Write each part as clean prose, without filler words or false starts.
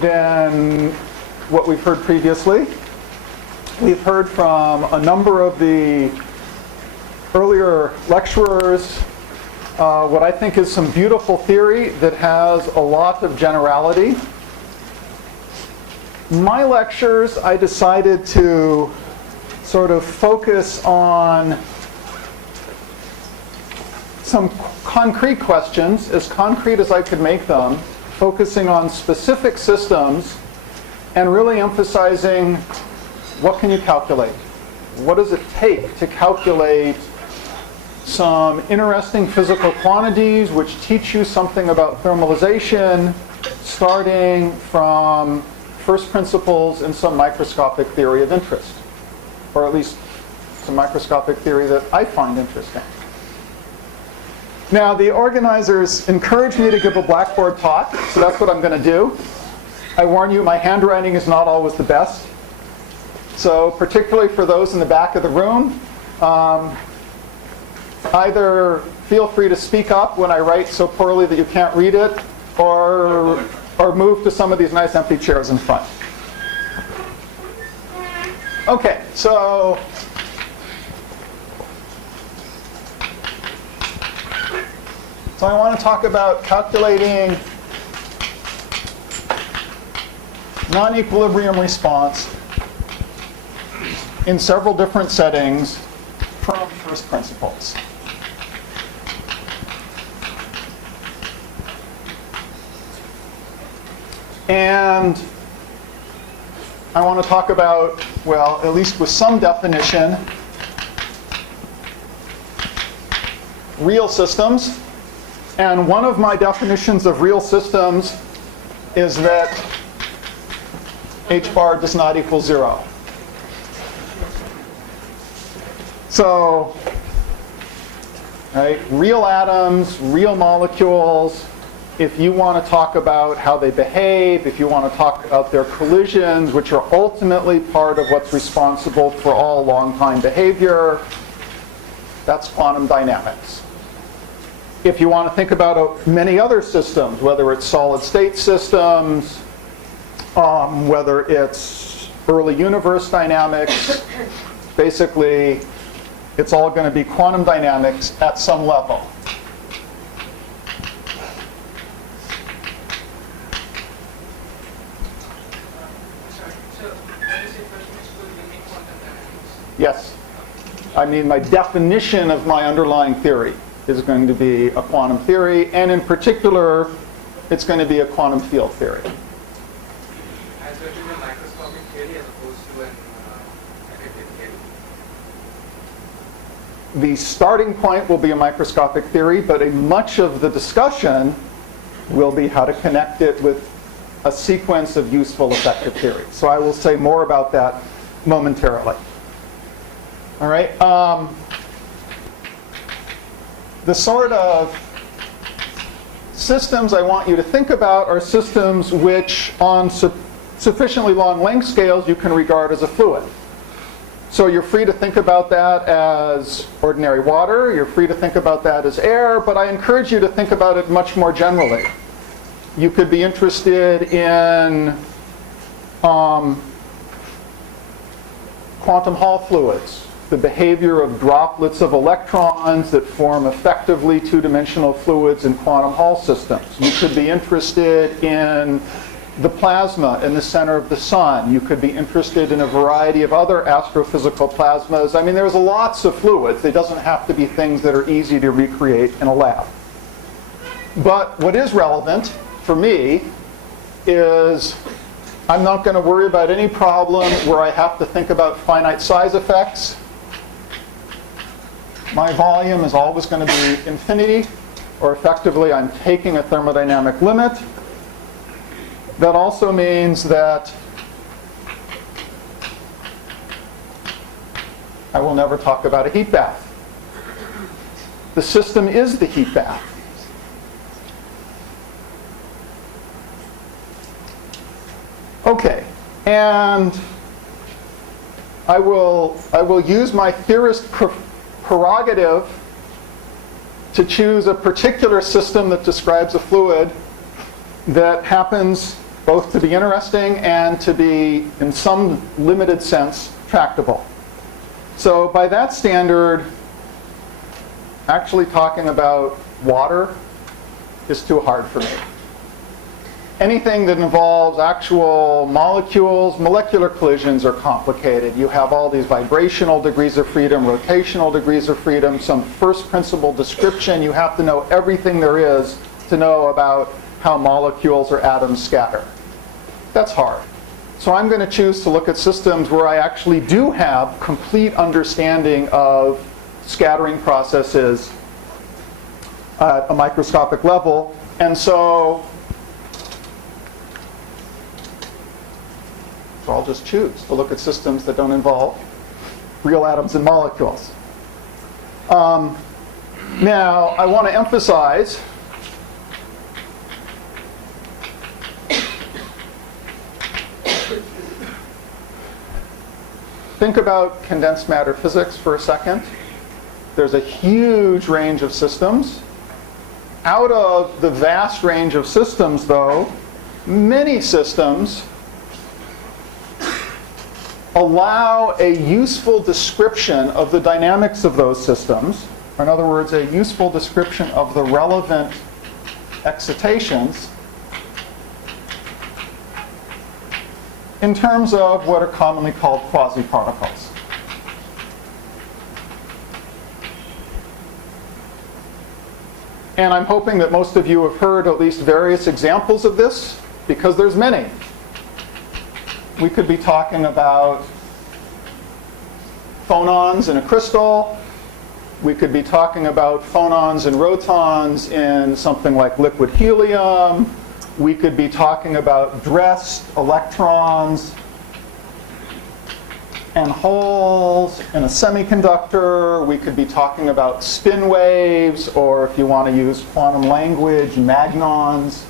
than what we've heard previously. We've heard from a number of the earlier lecturers what I think is some beautiful theory that has a lot of generality. My lectures, I decided to sort of focus on some concrete questions, as concrete as I could make them, focusing on specific systems and really emphasizing what can you calculate? What does it take to calculate some interesting physical quantities which teach you something about thermalization, starting from first principles in some microscopic theory of interest, or at least some microscopic theory that I find interesting. Now, the organizers encouraged me to give a Blackboard talk, so that's what I'm going to do. I warn you, my handwriting is not always the best. So particularly for those in the back of the room, either feel free to speak up when I write so poorly that you can't read it, or move to some of these nice empty chairs in front. Okay, so I want to talk about calculating non-equilibrium response in several different settings from first principles. And I want to talk about, well, at least with some definition, real systems. And one of my definitions of real systems is that h bar does not equal 0. So, right, real atoms, real molecules, if you want to talk about how they behave, if you want to talk about their collisions, which are ultimately part of what's responsible for all long-time behavior, that's quantum dynamics. If you want to think about many other systems, whether it's solid-state systems, whether it's early universe dynamics, basically, it's all going to be quantum dynamics at some level. Yes. I mean, my definition of my underlying theory is going to be a quantum theory, and in particular, it's going to be a quantum field theory. And so it is a microscopic theory as opposed to an effective theory? The starting point will be a microscopic theory, but much of the discussion will be how to connect it with a sequence of useful effective theories. So I will say more about that momentarily. All right. The sort of systems I want you to think about are systems which, on sufficiently long length scales, you can regard as a fluid. So you're free to think about that as ordinary water. You're free to think about that as air. But I encourage you to think about it much more generally. You could be interested in quantum Hall fluids, the behavior of droplets of electrons that form effectively two-dimensional fluids in quantum Hall systems. You could be interested in the plasma in the center of the sun. You could be interested in a variety of other astrophysical plasmas. I mean, there's lots of fluids. It doesn't have to be things that are easy to recreate in a lab. But what is relevant for me is I'm not going to worry about any problem where I have to think about finite size effects. My volume is always going to be infinity, or effectively I'm taking a thermodynamic limit. That also means that I will never talk about a heat bath. The system is the heat bath. Okay, and I will use my theorist prerogative to choose a particular system that describes a fluid that happens both to be interesting and to be, in some limited sense, tractable. So by that standard, actually talking about water is too hard for me. Anything that involves actual molecules, molecular collisions are complicated. You have all these vibrational degrees of freedom, rotational degrees of freedom, some first principle description. You have to know everything there is to know about how molecules or atoms scatter. That's hard. So I'm going to choose to look at systems where I actually do have complete understanding of scattering processes at a microscopic level. And so I'll just choose to look at systems that don't involve real atoms and molecules. Now, I want to emphasize think about condensed matter physics for a second. There's a huge range of systems. Out of the vast range of systems, though, many systems allow a useful description of the dynamics of those systems, or in other words, a useful description of the relevant excitations in terms of what are commonly called quasi-particles. And I'm hoping that most of you have heard at least various examples of this, because there's many. We could be talking about phonons in a crystal. We could be talking about phonons and protons in something like liquid helium. We could be talking about dressed electrons and holes in a semiconductor. We could be talking about spin waves, or if you want to use quantum language, magnons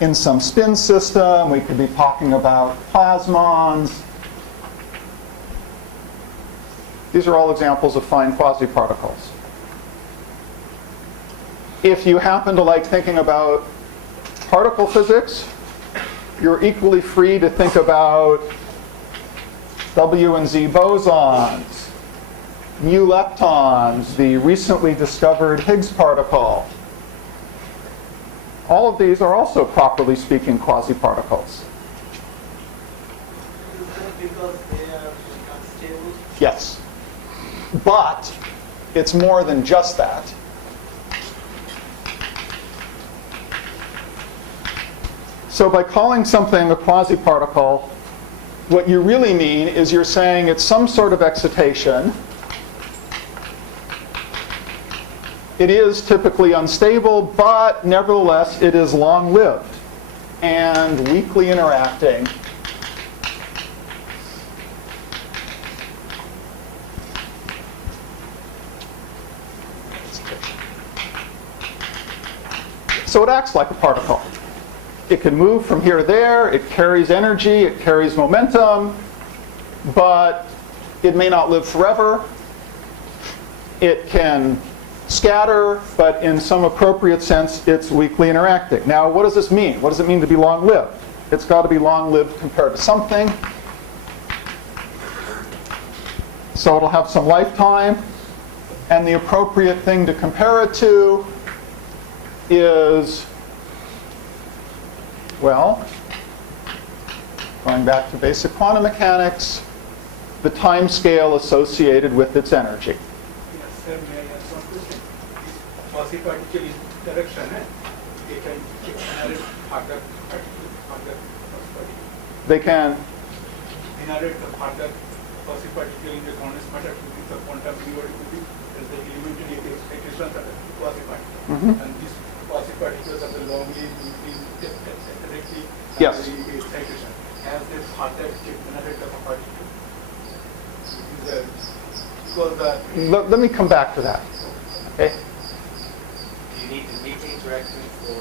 in some spin system. We could be talking about plasmons. These are all examples of fine quasi-particles. If you happen to like thinking about particle physics, you're equally free to think about W and Z bosons, mu leptons, the recently discovered Higgs particle. All of these are also, properly speaking, quasi-particles. Is that because they are unstable? Yes. But it's more than just that. So by calling something a quasi-particle, what you really mean is you're saying it's some sort of excitation. It is typically unstable, but nevertheless it is long-lived and weakly interacting. So it acts like a particle. It can move from here to there, it carries energy, it carries momentum, but it may not live forever. It can scatter, but in some appropriate sense, it's weakly interacting. Now, what does this mean? What does it mean to be long-lived? It's got to be long-lived compared to something. So it'll have some lifetime, and the appropriate thing to compare it to is, well, going back to basic quantum mechanics, the time scale associated with its energy. Yes, sir, may I ask one question? Quasi-particle interaction, they can inherit harder particle. They can, Inherit the harder quasi-particle in the condensed-matter physics of quantum periodicity as the elementary expectations of the quasi-particle. And these quasi-particles are the long-lived, directly Yes. the excitation. As they harder inherit of a particle. Because let me come back to that. Okay? Do you need the meet interaction for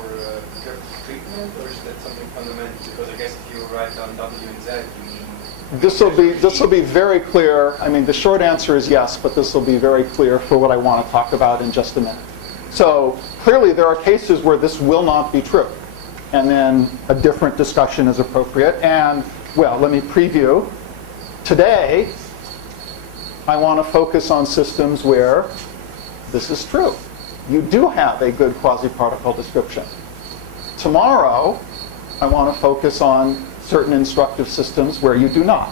treatment, or is that something fundamental? Because I guess if you write down W and Z, you mean... This will be very clear. I mean, the short answer is yes, but this will be very clear for what I want to talk about in just a minute. So clearly there are cases where this will not be true. and then a different discussion is appropriate. And, well, let me preview. Today, I want to focus on systems where this is true. You do have a good quasi-particle description. Tomorrow, I want to focus on certain instructive systems where you do not.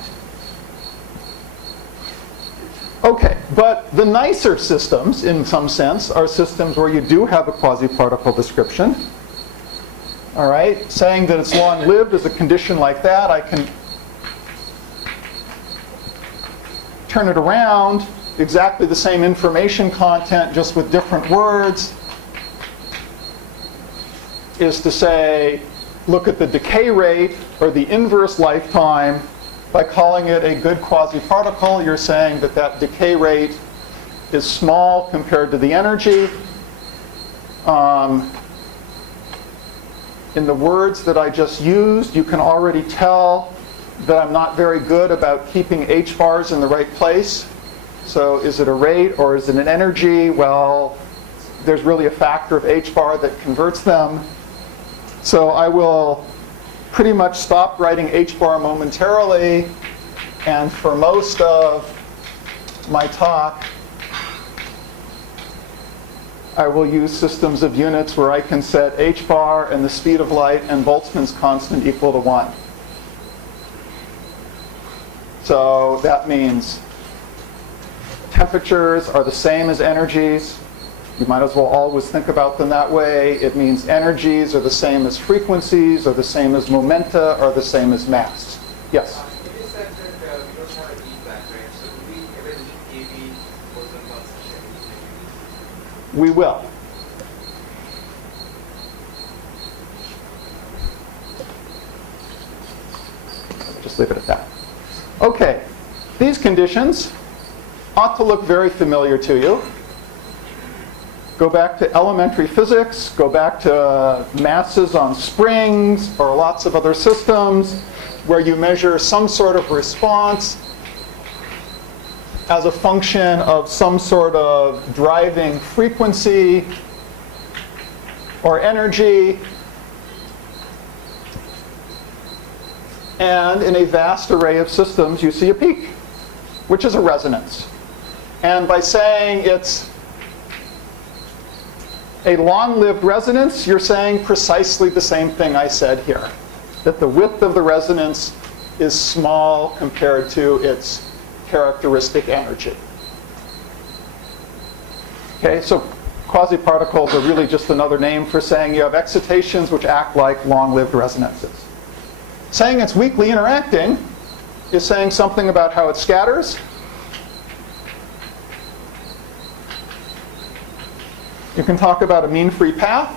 Okay, but the nicer systems, in some sense, are systems where you do have a quasi-particle description. All right, saying that it's long-lived is a condition like that. I can turn it around, exactly the same information content, just with different words, is to say, look at the decay rate or the inverse lifetime. By calling it a good quasi-particle, you're saying that that decay rate is small compared to the energy. In the words that I just used, you can already tell that I'm not very good about keeping h bars in the right place. So is it a rate or is it an energy? Well, there's really a factor of h bar that converts them. So I will pretty much stop writing h bar momentarily, and for most of my talk, I will use systems of units where I can set h bar and the speed of light and Boltzmann's constant equal to 1. So that means temperatures are the same as energies. You might as well always think about them that way. It means energies are the same as frequencies, or the same as momenta, or the same as mass. Yes? It is said that we don't have a feedback, right? So do we ever need KB Boltzmann constant? We will. Just leave it at that. Okay, these conditions ought to look very familiar to you. Go back to elementary physics, go back to masses on springs, or lots of other systems where you measure some sort of response as a function of some sort of driving frequency or energy. And in a vast array of systems, you see a peak, which is a resonance. And by saying it's a long-lived resonance, you're saying precisely the same thing I said here, that the width of the resonance is small compared to its characteristic energy. Okay, so quasi-particles are really just another name for saying you have excitations which act like long-lived resonances. Saying it's weakly interacting is saying something about how it scatters. You can talk about a mean free path,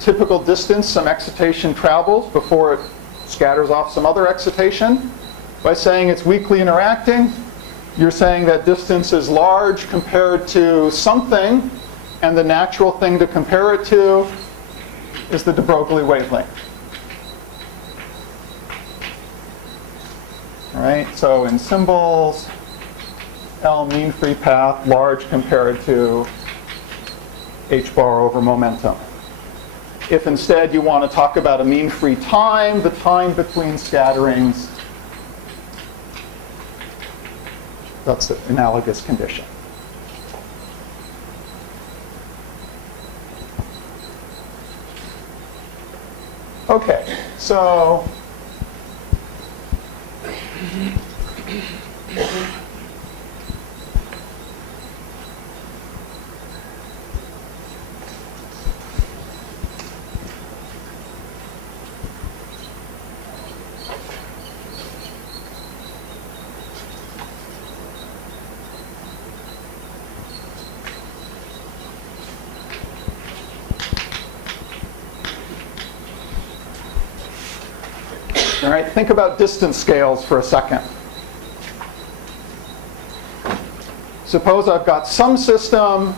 typical distance some excitation travels before it scatters off some other excitation. By saying it's weakly interacting, you're saying that distance is large compared to something, and the natural thing to compare it to is the de Broglie wavelength. All right, so in symbols, L mean free path, large compared to h bar over momentum. If instead you want to talk about a mean free time, the time between scatterings, that's the analogous condition. Okay, so all right, think about distance scales for a second. Suppose I've got some system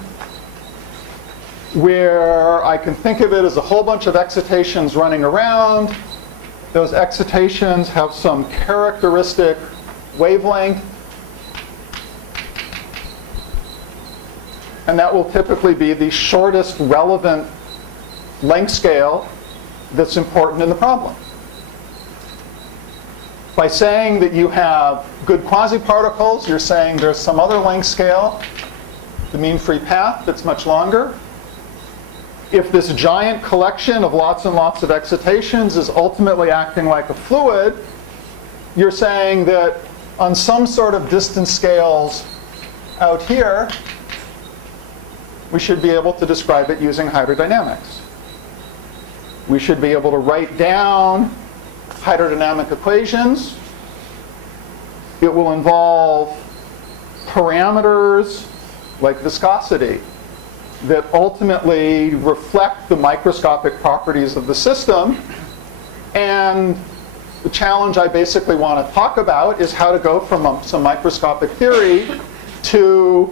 where I can think of it as a whole bunch of excitations running around. Those excitations have some characteristic wavelength. And that will typically be the shortest relevant length scale that's important in the problem. By saying that you have good quasi-particles, you're saying there's some other length scale, the mean free path, that's much longer. If this giant collection of lots and lots of excitations is ultimately acting like a fluid, you're saying that on some sort of distance scales out here, we should be able to describe it using hydrodynamics. We should be able to write down hydrodynamic equations. It will involve parameters like viscosity that ultimately reflect the microscopic properties of the system. And the challenge I basically want to talk about is how to go from some microscopic theory to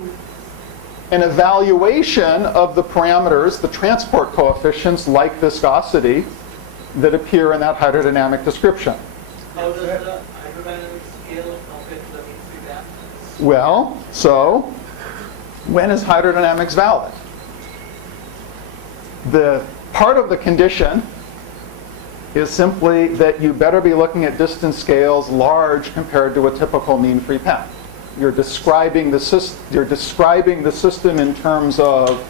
an evaluation of the parameters, the transport coefficients like viscosity, that appear in that hydrodynamic description. How does the hydrodynamic scale compare to the mean free path? Well, so when is hydrodynamics valid? The part of the condition is simply that you better be looking at distance scales large compared to a typical mean free path. You're describing the system in terms of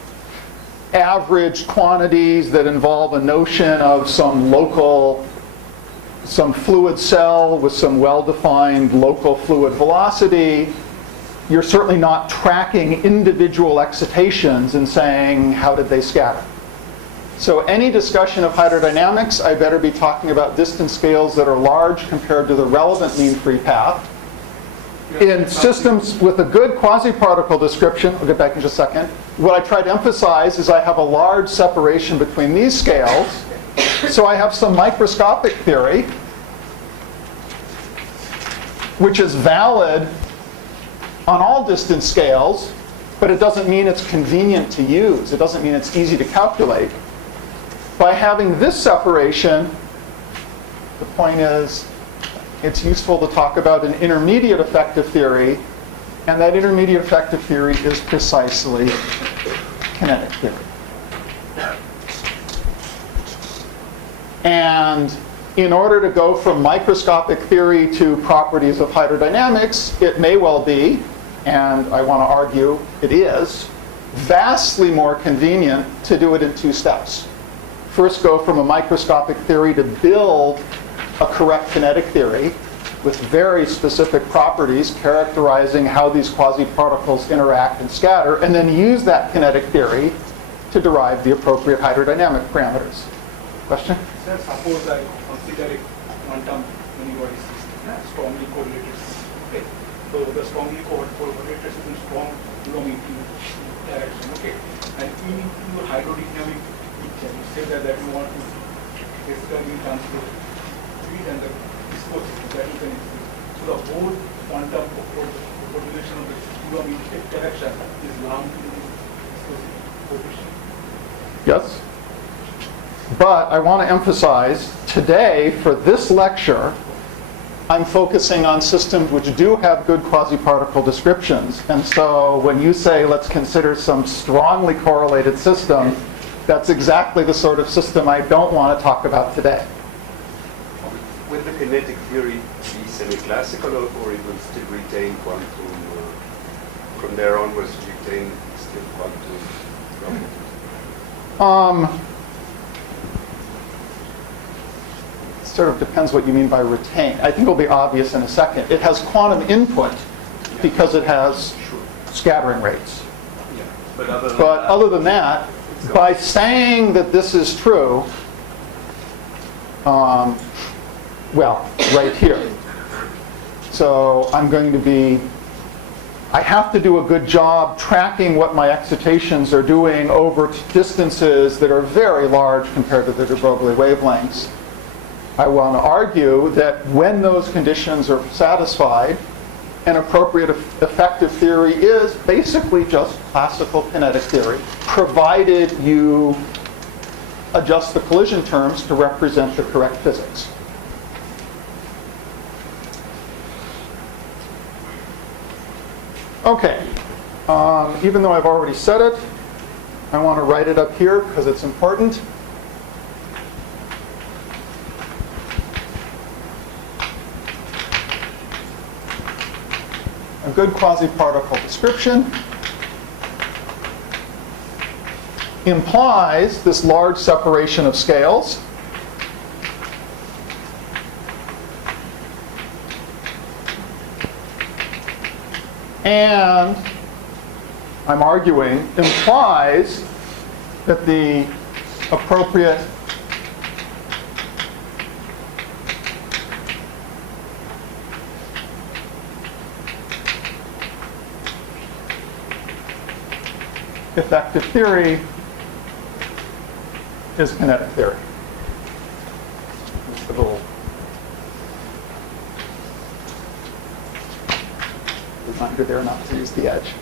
average quantities that involve a notion of some fluid cell with some well-defined local fluid velocity. You're certainly not tracking individual excitations and saying, how did they scatter? So any discussion of hydrodynamics, I better be talking about distance scales that are large compared to the relevant mean free path. In systems with a good quasi-particle description, I'll get back in just a second, what I try to emphasize is I have a large separation between these scales. So I have some microscopic theory, which is valid on all distance scales, but it doesn't mean it's convenient to use. It doesn't mean it's easy to calculate. By having this separation, the point is, it's useful to talk about an intermediate effective theory, and that intermediate effective theory is precisely kinetic theory. And in order to go from microscopic theory to properties of hydrodynamics, it may well be, and I want to argue it is, vastly more convenient to do it in two steps. First, go from a microscopic theory to build a correct kinetic theory with very specific properties characterizing how these quasi-particles interact and scatter, and then use that kinetic theory to derive the appropriate hydrodynamic parameters. Question? Sir, suppose I consider a quantum unibody system, strongly correlated system. Okay? So the strongly correlated system is strong along direction. Okay? And in your hydrodynamic picture, you say that you want to determine transport speed and the viscosity that you can increase. So the whole quantum population of the Coulomb direction is long to the viscosity coefficient. Yes. But I want to emphasize today, for this lecture, I'm focusing on systems which do have good quasi-particle descriptions. And so when you say, let's consider some strongly correlated system, that's exactly the sort of system I don't want to talk about today. Will the kinetic theory be semi-classical, or it will still retain quantum, from there onwards retain still quantum properties? Sort of depends what you mean by retain. I think it'll be obvious in a second. It has quantum input because it has scattering rates. Yeah. But Other than that, by saying that this is true, well, right here. So I have to do a good job tracking what my excitations are doing over distances that are very large compared to the de Broglie wavelengths. I want to argue that when those conditions are satisfied, an appropriate effective theory is basically just classical kinetic theory, provided you adjust the collision terms to represent the correct physics. Okay, even though I've already said it, I want to write it up here because it's important. A good quasi-particle description implies this large separation of scales. And I'm arguing implies that the appropriate effective theory is kinetic theory. Just a little reminder there not to use the edge.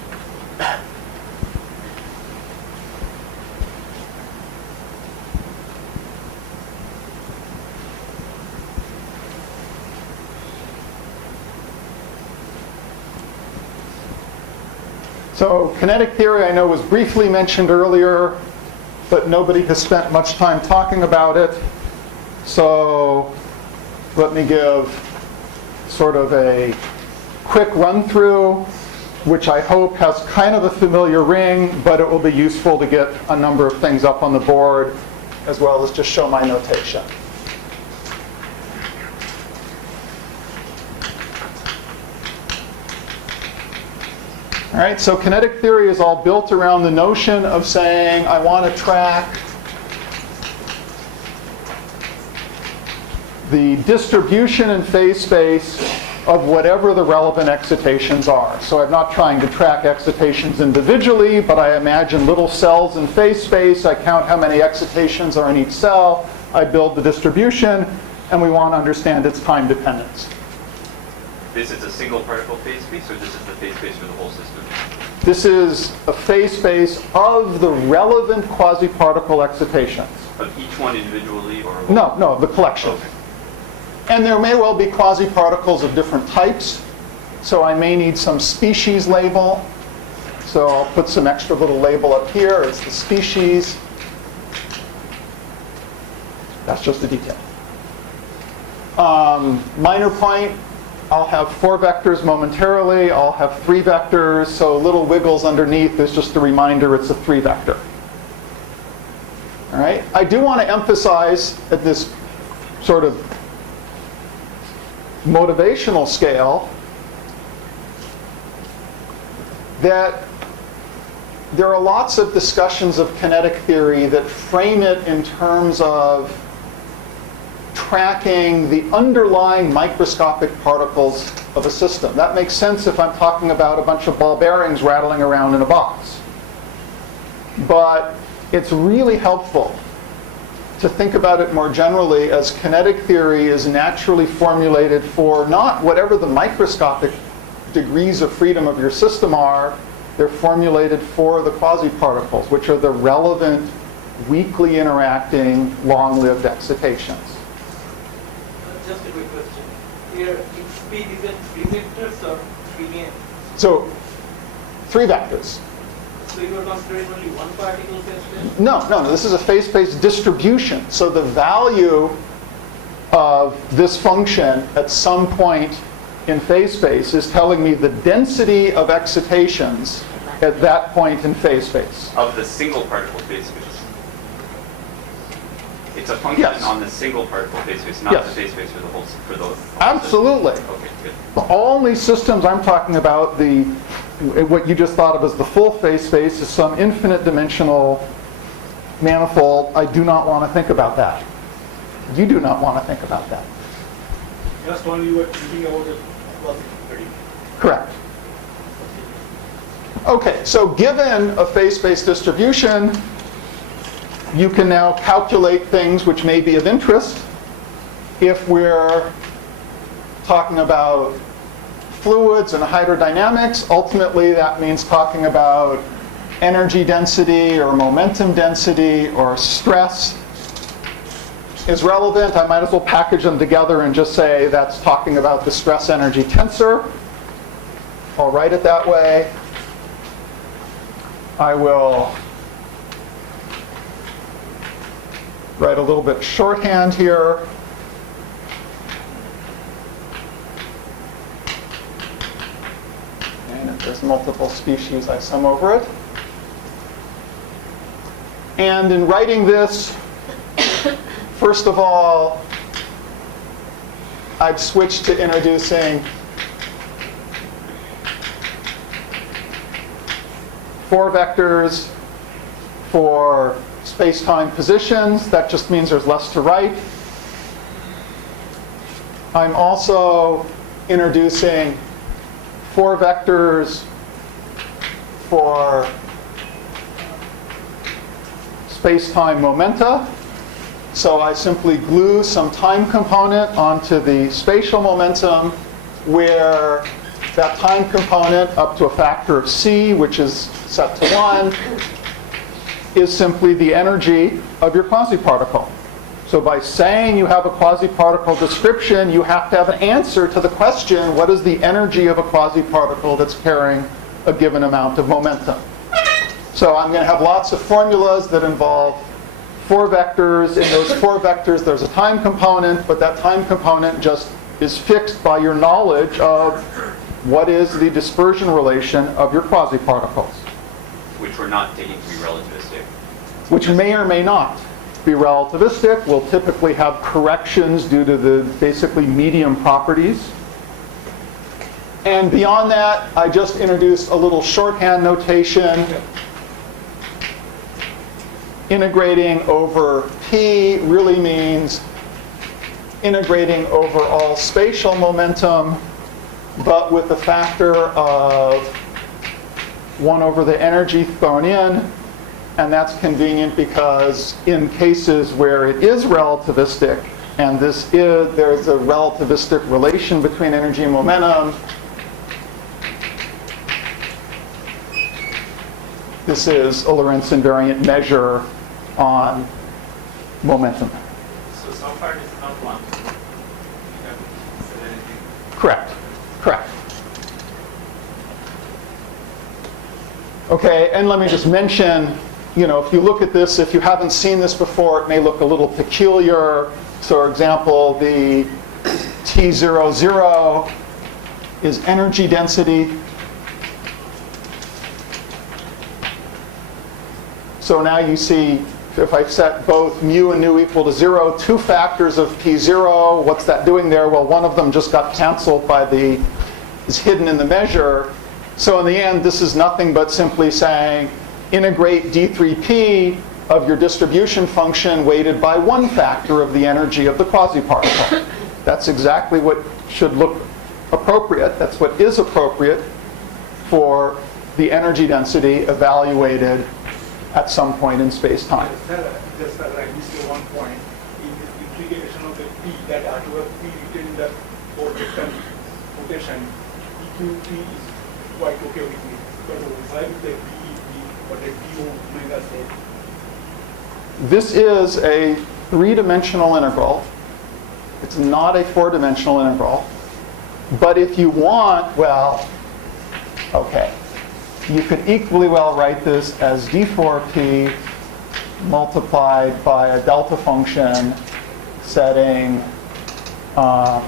So kinetic theory, I know, was briefly mentioned earlier, but nobody has spent much time talking about it. So let me give sort of a quick run-through, which I hope has kind of a familiar ring, but it will be useful to get a number of things up on the board, as well as just show my notation. All right, so kinetic theory is all built around the notion of saying, I want to track the distribution in phase space of whatever the relevant excitations are. So I'm not trying to track excitations individually, but I imagine little cells in phase space. I count how many excitations are in each cell. I build the distribution, and we want to understand its time dependence. This is a single particle phase space, or this is the phase space for the whole system? This is a phase space of the relevant quasi-particle excitations. Of each one individually, or? No, the collection. Okay. And there may well be quasi-particles of different types. So I may need some species label. So I'll put some extra little label up here. It's the species. That's just a detail. Minor point, I'll have 4 vectors momentarily. I'll have 3 vectors. So little wiggles underneath is just a reminder it's a 3 vector. All right. I do want to emphasize at this sort of motivational scale that there are lots of discussions of kinetic theory that frame it in terms of tracking the underlying microscopic particles of a system. That makes sense if I'm talking about a bunch of ball bearings rattling around in a box. But it's really helpful to think about it more generally as kinetic theory is naturally formulated for not whatever the microscopic degrees of freedom of your system are. They're formulated for the quasi-particles, which are the relevant, weakly interacting, long-lived excitations. Just a quick question. Here, its speed is it 3 vectors or 3 m? So 3 vectors. So you are considering only one particle phase space? No, this is a phase space distribution. So the value of this function at some point in phase space is telling me the density of excitations at that point in phase space. Of the single particle phase space. It's a function Yes. on the single particle phase space, not Yes. the phase space for the whole Absolutely. system. Okay, good. The only systems I'm talking about, what you just thought of as the full phase space, is some infinite dimensional manifold. I do not want to think about that. You do not want to think about that. Just only you were thinking about the quasi-particle. Correct. Okay, so given a phase space distribution, you can now calculate things which may be of interest. If we're talking about fluids and hydrodynamics, ultimately that means talking about energy density or momentum density or stress is relevant. I might as well package them together and just say that's talking about the stress energy tensor. I'll write it that way. I will write a little bit shorthand here. There's multiple species I sum over it. And in writing this, first of all, I've switched to introducing 4 vectors for space-time positions. That just means there's less to write. I'm also introducing 4 vectors for space-time momenta. So I simply glue some time component onto the spatial momentum, where that time component up to a factor of c, which is set to 1, is simply the energy of your quasi-particle. So by saying you have a quasi-particle description, you have to have an answer to the question, what is the energy of a quasi-particle that's carrying a given amount of momentum? So I'm going to have lots of formulas that involve 4 vectors. In those 4 vectors, there's a time component, but that time component just is fixed by your knowledge of what is the dispersion relation of your quasi-particles. Which we're not taking to be relativistic. Which may or may not be relativistic. We'll typically have corrections due to the basically medium properties. And beyond that, I just introduced a little shorthand notation. Integrating over P really means integrating over all spatial momentum, but with the factor of 1 over the energy thrown in. And that's convenient because in cases where it is relativistic, and there's a relativistic relation between energy and momentum, this is a Lorentz invariant measure on momentum. So far this is not 1. You haven't said anything. Correct. Correct. Okay, and let me just mention, if you look at this, if you haven't seen this before, it may look a little peculiar. So, for example, the T00 is energy density. So now you see, if I set both mu and nu equal to 0, 2 factors of P0, what's that doing there? Well, one of them just got canceled is hidden in the measure. So in the end, this is nothing but simply saying, integrate d3p of your distribution function weighted by 1 factor of the energy of the quasi-particle. That's exactly what should look appropriate. That's what is appropriate for the energy density evaluated at some point in space-time. Just I missed one point. In the integration of the P, that R2 of P written in the 4-vector notation, EQP is quite okay with me. But why with the P, but the D omega set? This is a 3-dimensional integral. It's not a 4-dimensional integral. But if you want, well, okay. You could equally well write this as d4p multiplied by a delta function setting I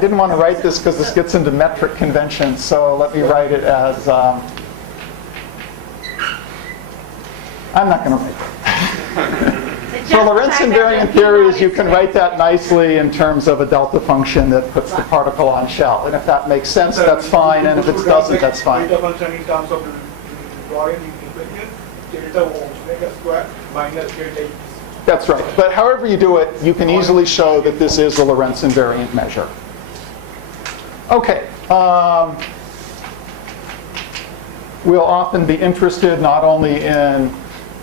didn't want to write this because this gets into metric conventions, so let me write it as I'm not going to write it. For Lorentz invariant theories, you can write that nicely in terms of a delta function that puts the particle on shell. And if that makes sense, that's fine. And if it doesn't, that's fine. Delta function in terms of Laurent invariant, delta omega square minus delta E. That's right. But however you do it, you can easily show that this is a Lorentz invariant measure. Okay. We'll often be interested not only in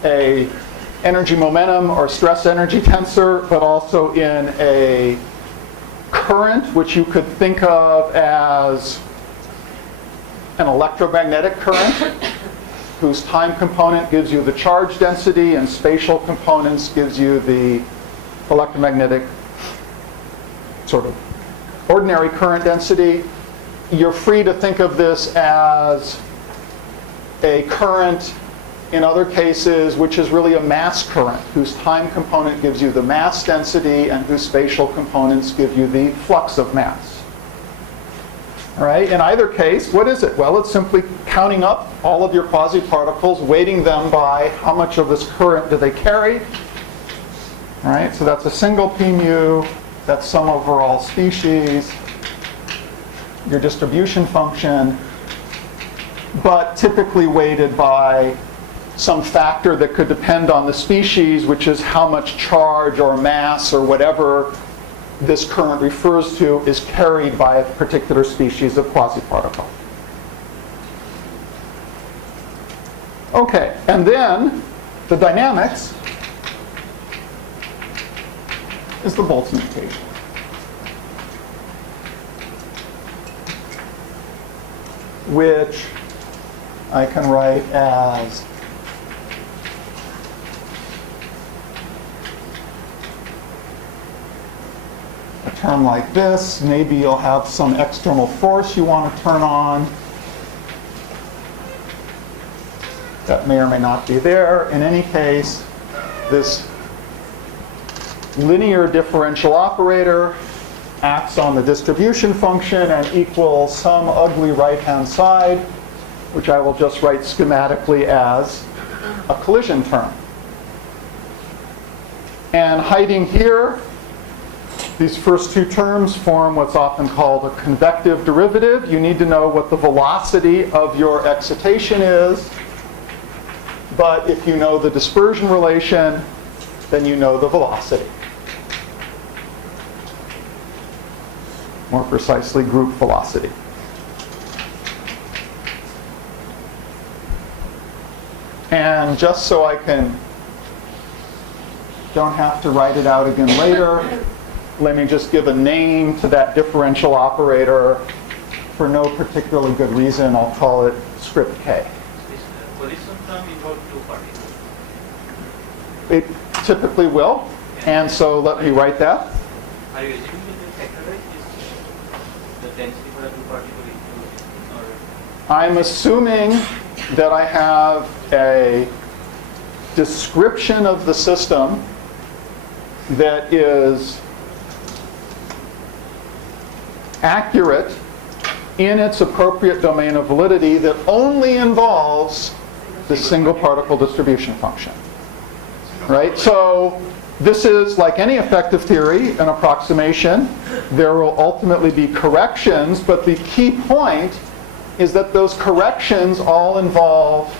a energy momentum or stress energy tensor, but also in a current, which you could think of as an electromagnetic current, whose time component gives you the charge density and spatial components gives you the electromagnetic sort of ordinary current density. You're free to think of this as a current in other cases, which is really a mass current, whose time component gives you the mass density and whose spatial components give you the flux of mass. All right? In either case, what is it? Well, it's simply counting up all of your quasi-particles, weighting them by how much of this current do they carry. All right? So that's a single p mu. That's sum over all species. Your distribution function, but typically weighted by some factor that could depend on the species, which is how much charge or mass or whatever this current refers to is carried by a particular species of quasi-particle. Okay, and then the dynamics is the Boltzmann equation. Which I can write as a term like this. Maybe you'll have some external force you want to turn on. That may or may not be there. In any case, this linear differential operator acts on the distribution function and equals some ugly right-hand side, which I will just write schematically as a collision term. And hiding here, these first two terms form what's often called a convective derivative. You need to know what the velocity of your excitation is. But if you know the dispersion relation, then you know the velocity. More precisely, group velocity. And just so I don't have to write it out again later, let me just give a name to that differential operator. For no particularly good reason, I'll call it script K. This collision term involves two particles. It typically will. And so let me write that. Are you assuming that you factorize the density for a two particle into, or I'm assuming that I have a description of the system that is accurate in its appropriate domain of validity that only involves the single particle distribution function. Right? So this is, like any effective theory, an approximation. There will ultimately be corrections, but the key point is that those corrections all involve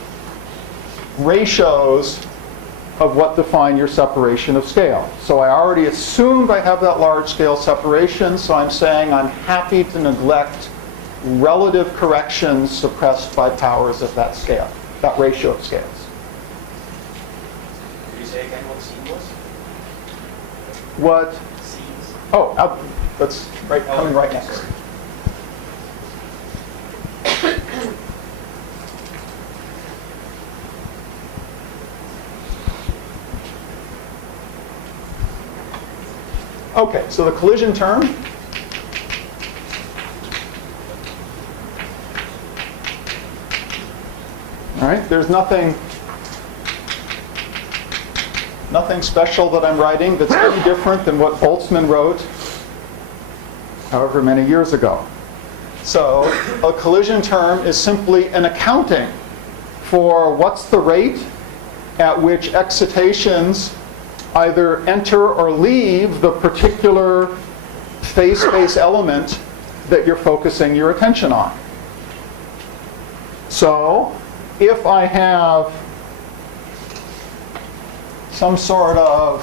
ratios of what define your separation of scale. So I already assumed I have that large scale separation, so I'm saying I'm happy to neglect relative corrections suppressed by powers of that scale, that ratio of scales. Could you say again what scene was? What? Scenes? Oh, that's right, coming right next. Okay, so the collision term. All right, there's nothing special that I'm writing that's any different than what Boltzmann wrote however many years ago. So a collision term is simply an accounting for what's the rate at which excitations either enter or leave the particular phase space element that you're focusing your attention on. So if I have some sort of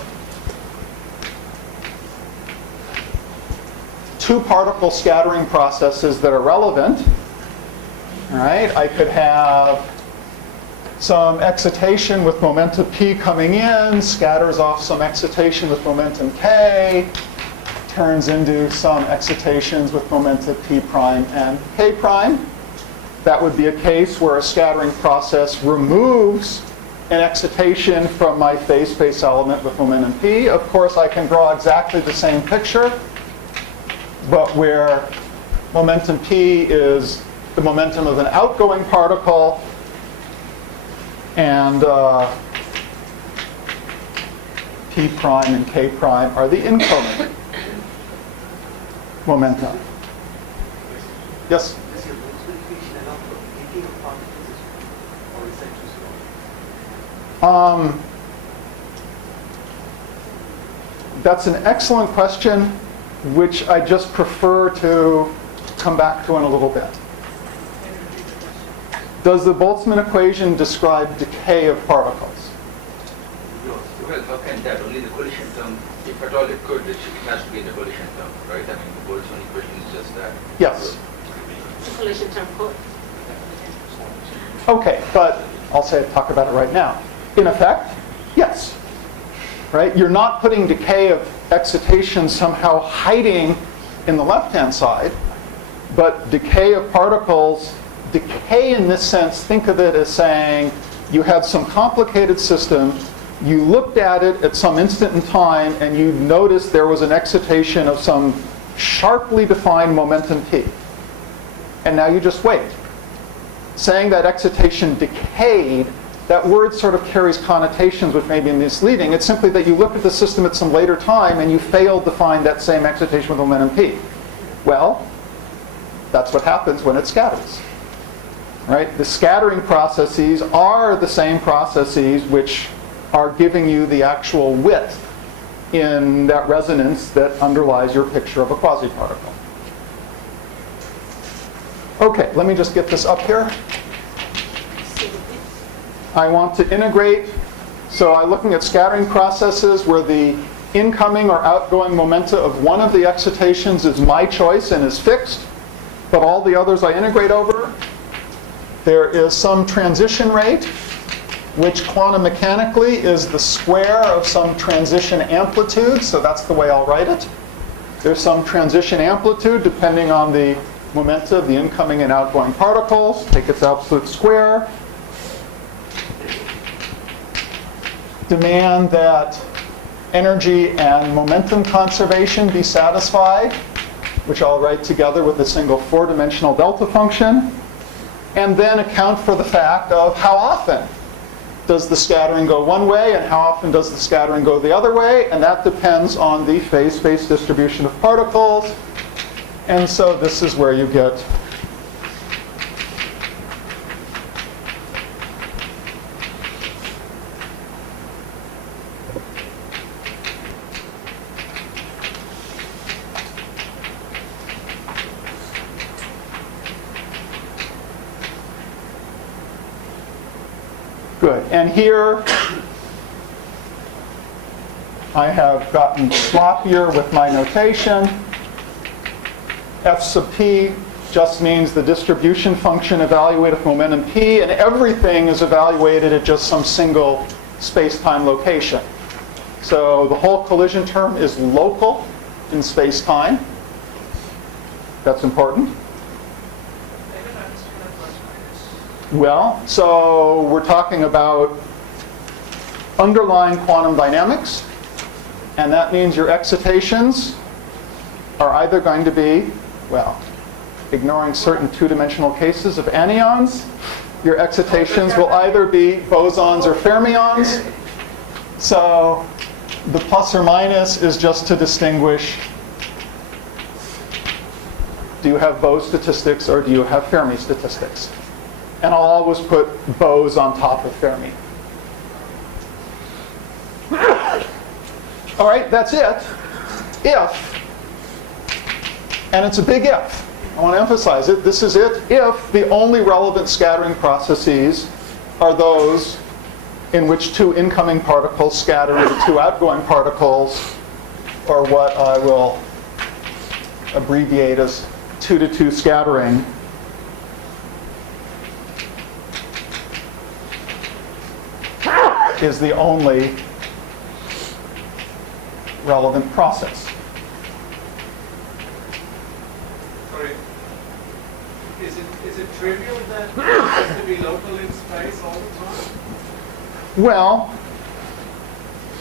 two particle scattering processes that are relevant, all right, I could have some excitation with momentum p coming in, scatters off some excitation with momentum k, turns into some excitations with momentum p prime and k prime. That would be a case where a scattering process removes an excitation from my phase space element with momentum p. Of course, I can draw exactly the same picture, but where momentum p is the momentum of an outgoing particle, And P prime and K prime are the incoming momenta. Yes? Does your Boltzmann equation allow for decay of particles as well? Or is that too small? That's an excellent question, which I just prefer to come back to in a little bit. Does the Boltzmann equation describe decay of particles? Well, how can that? Only the collision term, if at all it could, it has to be in the collision term, right? I mean, the Boltzmann equation is just that. Yes. The collision term could. Okay, but I'll talk about it right now. In effect, yes. Right? You're not putting decay of excitation somehow hiding in the left-hand side, but decay of particles, decay in this sense, think of it as saying you had some complicated system, you looked at it at some instant in time, and you noticed there was an excitation of some sharply defined momentum P. And now you just wait. Saying that excitation decayed, that word sort of carries connotations which may be misleading. It's simply that you looked at the system at some later time and you failed to find that same excitation with momentum P. Well, that's what happens when it scatters. Right? The scattering processes are the same processes which are giving you the actual width in that resonance that underlies your picture of a quasi-particle. Okay, let me just get this up here. I want to integrate, so I'm looking at scattering processes where the incoming or outgoing momenta of one of the excitations is my choice and is fixed, but all the others I integrate over. There is some transition rate, which quantum mechanically is the square of some transition amplitude, so that's the way I'll write it. There's some transition amplitude depending on the momenta of the incoming and outgoing particles. Take its absolute square. Demand that energy and momentum conservation be satisfied, which I'll write together with a single four-dimensional delta function, and then account for the fact of how often does the scattering go one way and how often does the scattering go the other way, and that depends on the phase space distribution of particles. And so this is where you get good. And here I have gotten sloppier with my notation. F sub p just means the distribution function evaluated with momentum p, and everything is evaluated at just some single space-time location. So the whole collision term is local in space-time. That's important. Well, so we're talking about underlying quantum dynamics, and that means your excitations are either going to be, well, ignoring certain two-dimensional cases of anyons, your excitations will either be bosons or fermions. So the plus or minus is just to distinguish, do you have Bose statistics or do you have Fermi statistics? And I'll always put Bose on top of Fermi. All right, that's it. If, and it's a big if, I want to emphasize it, this is it, if the only relevant scattering processes are those in which two incoming particles scatter into two outgoing particles, or what I will abbreviate as 2-to-2 scattering. Is the only relevant process. Sorry. Is it trivial that it has to be local in space all the time? Well,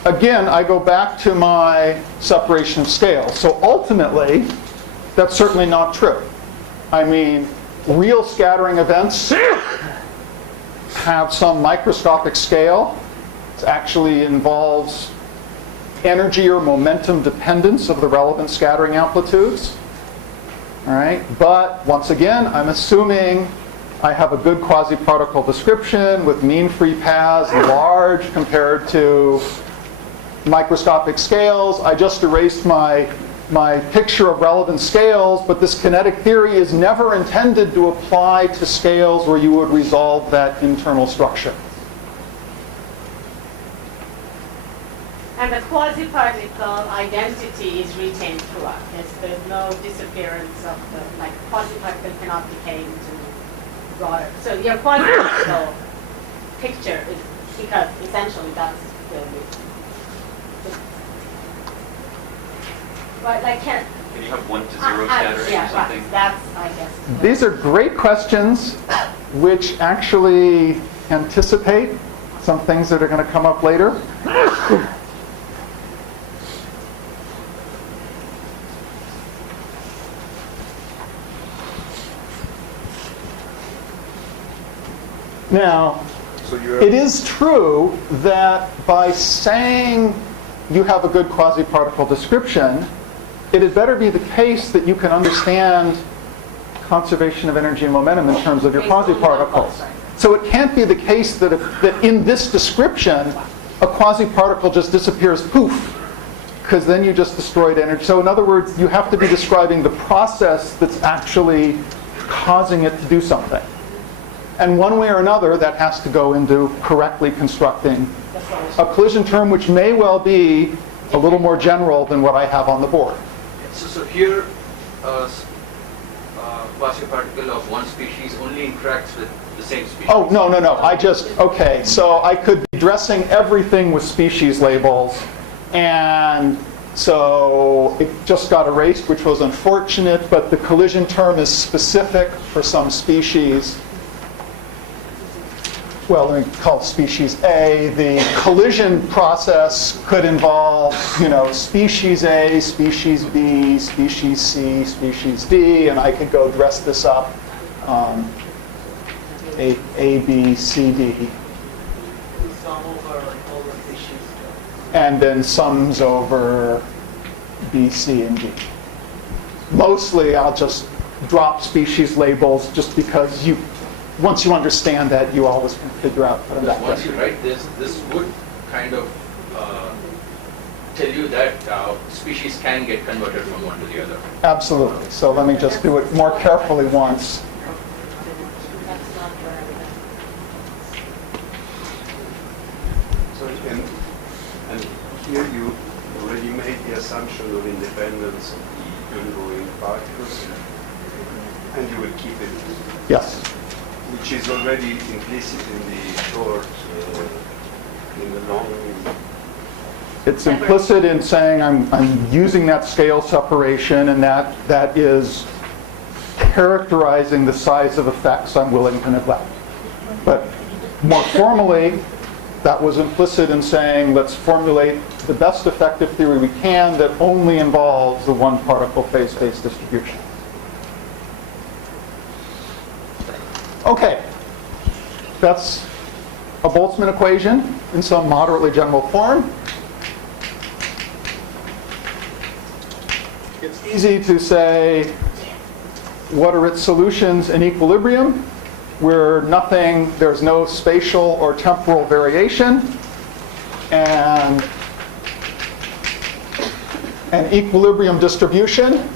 again, I go back to my separation of scales. So ultimately, that's certainly not true. I mean, real scattering events have some microscopic scale. It actually involves energy or momentum dependence of the relevant scattering amplitudes. All right, but once again, I'm assuming I have a good quasi-particle description with mean free paths large compared to microscopic scales. I just erased my picture of relevant scales, but this kinetic theory is never intended to apply to scales where you would resolve that internal structure. And the quasi-particle identity is retained throughout. There's no disappearance of the, like, quasi-particle cannot decay into broader. So your quasi-particle picture is, because essentially that's the right, like Can you have 1 to 0 scattering yeah, or something? right. That's, I guess. These are great questions which actually anticipate some things that are going to come up later. Now, it is true that by saying you have a good quasi-particle description, it had better be the case that you can understand conservation of energy and momentum in terms of your quasi-particles. So it can't be the case that, that in this description, a quasi-particle just disappears, poof, because then you just destroyed energy. So in other words, you have to be describing the process that's actually causing it to do something. And one way or another, that has to go into correctly constructing a collision term, which may well be a little more general than what I have on the board. So here, quasi-particle of one species only interacts with the same species. Oh, no. Okay, so I could be dressing everything with species labels, and so it just got erased, which was unfortunate, but the collision term is specific for some species. Well, let me call it species A. The collision process could involve, species A, species B, species C, species D, and I could go dress this up A, B, C, D. Sum over all the species. And then sums over B, C, and D. Mostly, I'll just drop species labels just because once you understand that, you always can figure out what I'm Because once you write this would kind of tell you that species can get converted from one to the other. Absolutely. So let me just do it more carefully once. That's not where So, and here you already made the assumption of independence of the ongoing particles, and you will keep it. Yes. Which is already implicit in the short, in the long. It's implicit in saying I'm using that scale separation, and that is characterizing the size of effects I'm willing to neglect. But more formally, that was implicit in saying let's formulate the best effective theory we can that only involves the one particle phase space distribution. Okay, that's a Boltzmann equation in some moderately general form. It's easy to say, what are its solutions in equilibrium, where there's no spatial or temporal variation, and an equilibrium distribution,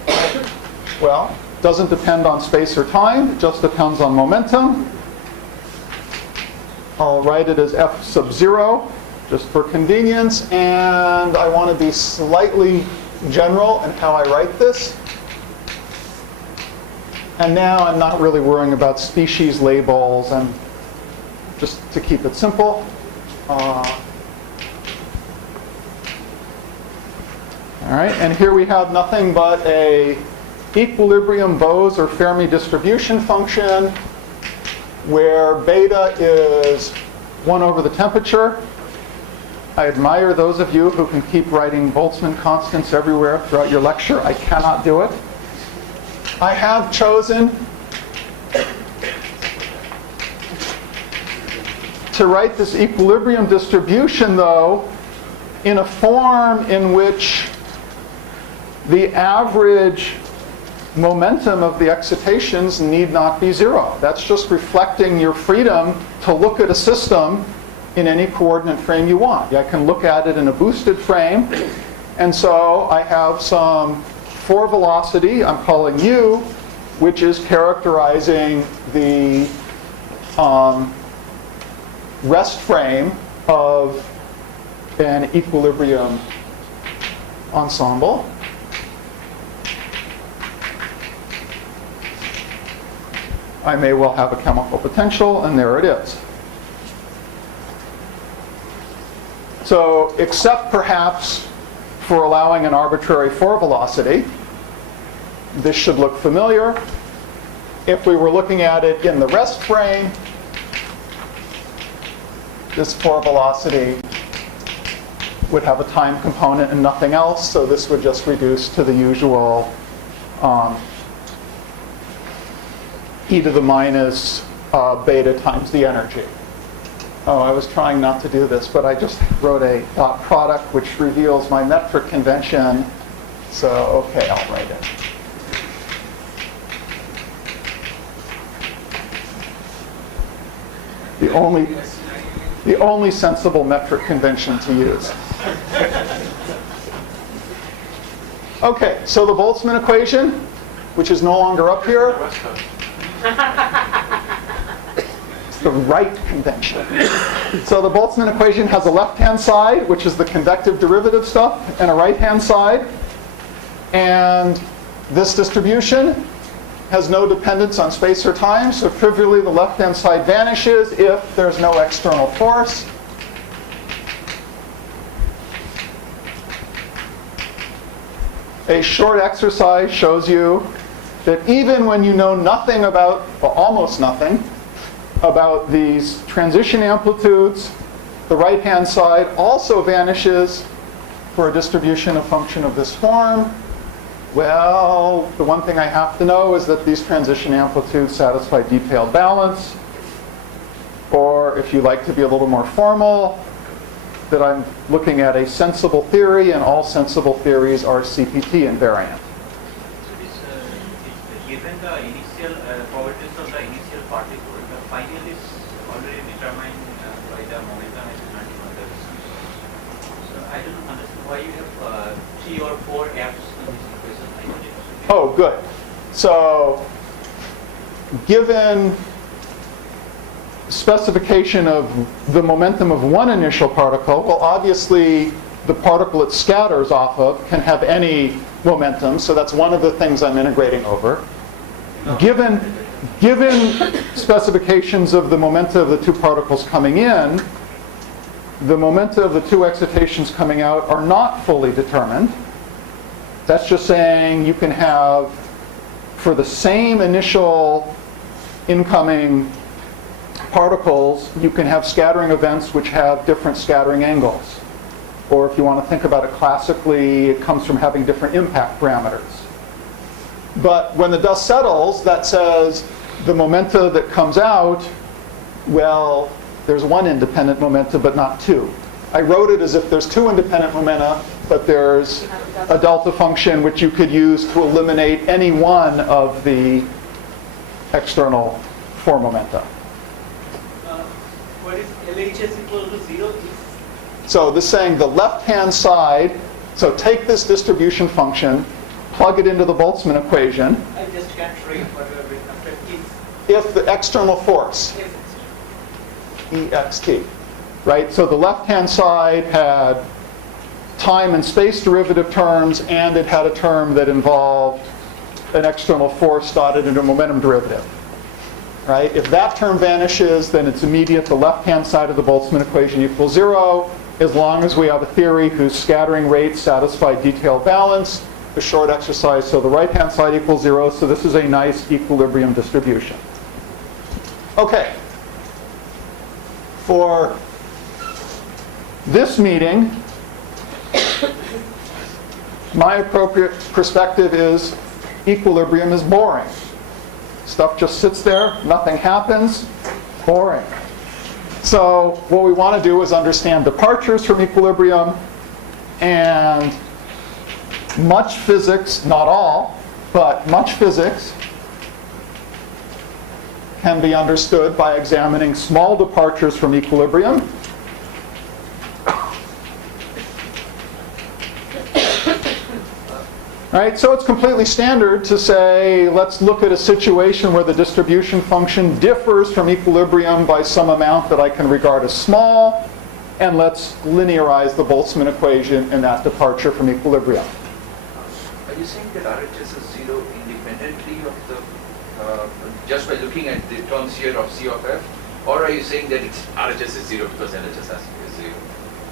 well, doesn't depend on space or time, it just depends on momentum. I'll write it as F sub 0, just for convenience, and I want to be slightly general in how I write this. And now I'm not really worrying about species labels, and just to keep it simple. All right, and here we have nothing but a equilibrium Bose or Fermi distribution function where beta is 1 over the temperature. I admire those of you who can keep writing Boltzmann constants everywhere throughout your lecture. I cannot do it. I have chosen to write this equilibrium distribution, though, in a form in which the average momentum of the excitations need not be zero. That's just reflecting your freedom to look at a system in any coordinate frame you want. I can look at it in a boosted frame, and so I have some fore velocity, I'm calling u, which is characterizing the rest frame of an equilibrium ensemble. I may well have a chemical potential, and there it is. So, except perhaps for allowing an arbitrary fore velocity, this should look familiar. If we were looking at it in the rest frame, this fore velocity would have a time component and nothing else, so this would just reduce to the usual e to the minus beta times the energy. Oh, I was trying not to do this, but I just wrote a dot product which reveals my metric convention. So, okay, I'll write it. The only sensible metric convention to use. Okay, so the Boltzmann equation, which is no longer up here. It's the right convention. So the Boltzmann equation has a left-hand side, which is the convective derivative stuff, and a right-hand side. And this distribution has no dependence on space or time, so trivially the left-hand side vanishes if there's no external force. A short exercise shows you that even when you know nothing about, well, almost nothing, about these transition amplitudes, the right-hand side also vanishes for a distribution of function of this form. Well, the one thing I have to know is that these transition amplitudes satisfy detailed balance. Or if you like to be a little more formal, that I'm looking at a sensible theory, and all sensible theories are CPT invariant. So this, given the initial properties of the initial particle, the final is already determined by the momentum and energy models. So I don't understand why you have 3 or 4 F's in this equation. I don't know. Oh, good. So, given specification of the momentum of one initial particle, well, obviously the particle it scatters off of can have any momentum, so that's one of the things I'm integrating over. Given specifications of the momenta of the two particles coming in, the momenta of the two excitations coming out are not fully determined. That's just saying you can have, for the same initial incoming particles, you can have scattering events which have different scattering angles. Or if you want to think about it classically, it comes from having different impact parameters. But when the dust settles, that says the momenta that comes out, well, there's one independent momenta, but not two. I wrote it as if there's two independent momenta, but there's a delta function which you could use to eliminate any one of the external four momenta. What if LHS equal to 0? So this is saying the left-hand side, so take this distribution function, plug it into the Boltzmann equation. I just can't write whatever written after If the external force, ext, right? So the left-hand side had time and space derivative terms, and it had a term that involved an external force dotted into a momentum derivative. Right? If that term vanishes, then it's immediate. The left-hand side of the Boltzmann equation equals 0, as long as we have a theory whose scattering rates satisfy detailed balance. A short exercise, so the right-hand side equals 0, so this is a nice equilibrium distribution. Okay. For this meeting, my appropriate perspective is equilibrium is boring. Stuff just sits there, nothing happens, boring. So what we want to do is understand departures from equilibrium, and much physics, not all, but much physics can be understood by examining small departures from equilibrium. Right, so it's completely standard to say, let's look at a situation where the distribution function differs from equilibrium by some amount that I can regard as small, and let's linearize the Boltzmann equation in that departure from equilibrium. Are you saying that RHS is zero independently of the, just by looking at the terms here of C of F? Or are you saying that it's RHS is zero because LHS is zero?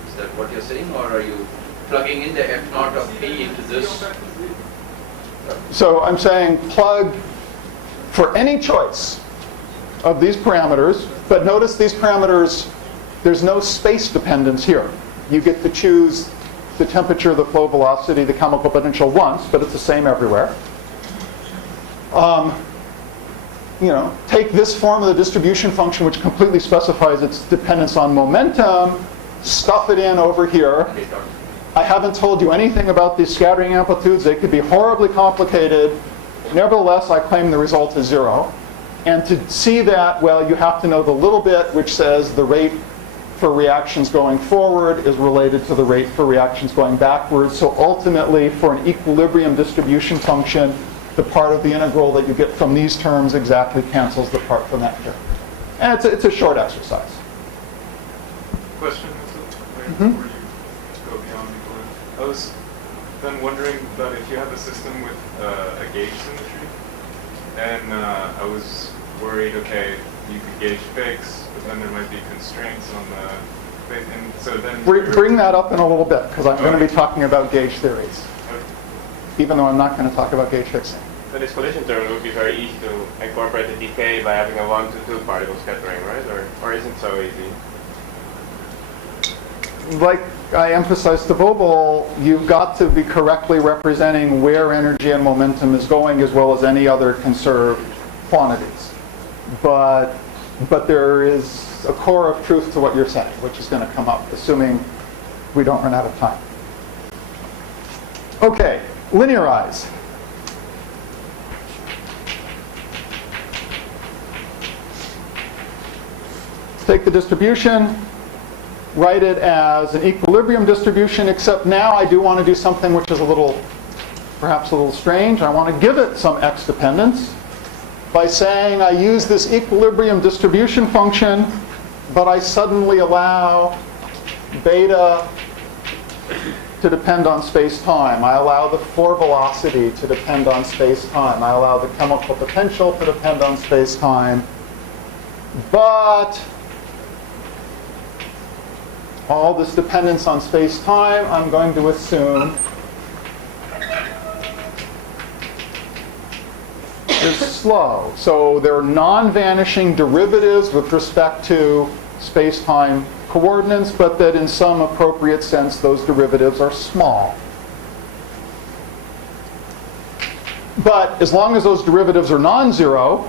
Is that what you're saying? Or are you plugging in the F naught of P into this? So I'm saying plug for any choice of these parameters, but notice these parameters, there's no space dependence here. You get to choose the temperature, the flow velocity, the chemical potential once, but it's the same everywhere. Take this form of the distribution function, which completely specifies its dependence on momentum, stuff it in over here. I haven't told you anything about these scattering amplitudes. They could be horribly complicated. Nevertheless, I claim the result is zero. And to see that, well, you have to know the little bit which says the rate for reactions going forward is related to the rate for reactions going backwards. So ultimately, for an equilibrium distribution function, the part of the integral that you get from these terms exactly cancels the part from that here. And it's a short exercise. Question, before you go beyond equilibrium. I was then wondering that if you have a system with a gauge symmetry, and I was worried, okay, you could gauge fix, but then there might be constraints on the, and so then... Bring that up in a little bit, because I'm going to be talking about gauge theories, even though I'm not going to talk about gauge fixing. So this collision term would be very easy to incorporate the decay by having a 1 to 2 particle scattering, right? Or isn't it so easy? Like I emphasized to Bobel, you've got to be correctly representing where energy and momentum is going, as well as any other conserved quantities. But there is a core of truth to what you're saying, which is going to come up, assuming we don't run out of time. Okay, linearize. Take the distribution, write it as an equilibrium distribution, except now I do want to do something which is perhaps a little strange. I want to give it some x dependence by saying I use this equilibrium distribution function, but I suddenly allow beta to depend on space-time. I allow the flow velocity to depend on space-time. I allow the chemical potential to depend on space-time. But all this dependence on space-time, I'm going to assume is slow. So they're non-vanishing derivatives with respect to space-time coordinates, but that in some appropriate sense those derivatives are small. But as long as those derivatives are non-zero,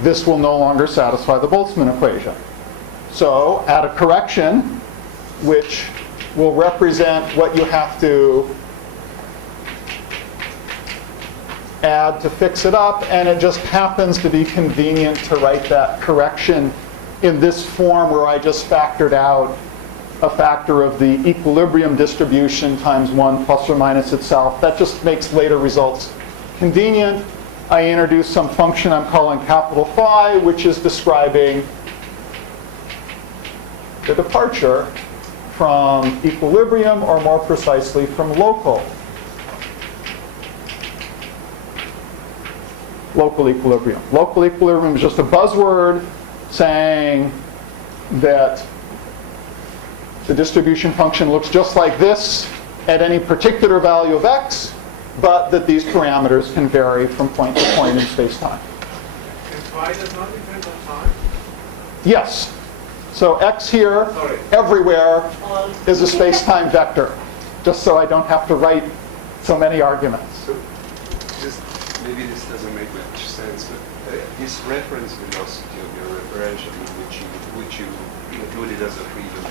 this will no longer satisfy the Boltzmann equation. So add a correction which will represent what you have to add to fix it up, and it just happens to be convenient to write that correction in this form where I just factored out a factor of the equilibrium distribution times 1 plus or minus itself. That just makes later results convenient. I introduce some function I'm calling capital phi, which is describing the departure from equilibrium, or more precisely from local equilibrium. Local equilibrium is just a buzzword saying that the distribution function looks just like this at any particular value of x, but that these parameters can vary from point to point in space-time. And phi does not depend on time? Yes. So x here, everywhere, is a space-time vector, just so I don't have to write so many arguments. So just maybe this doesn't make much sense, but this reference velocity of your referential, which you included as a freedom,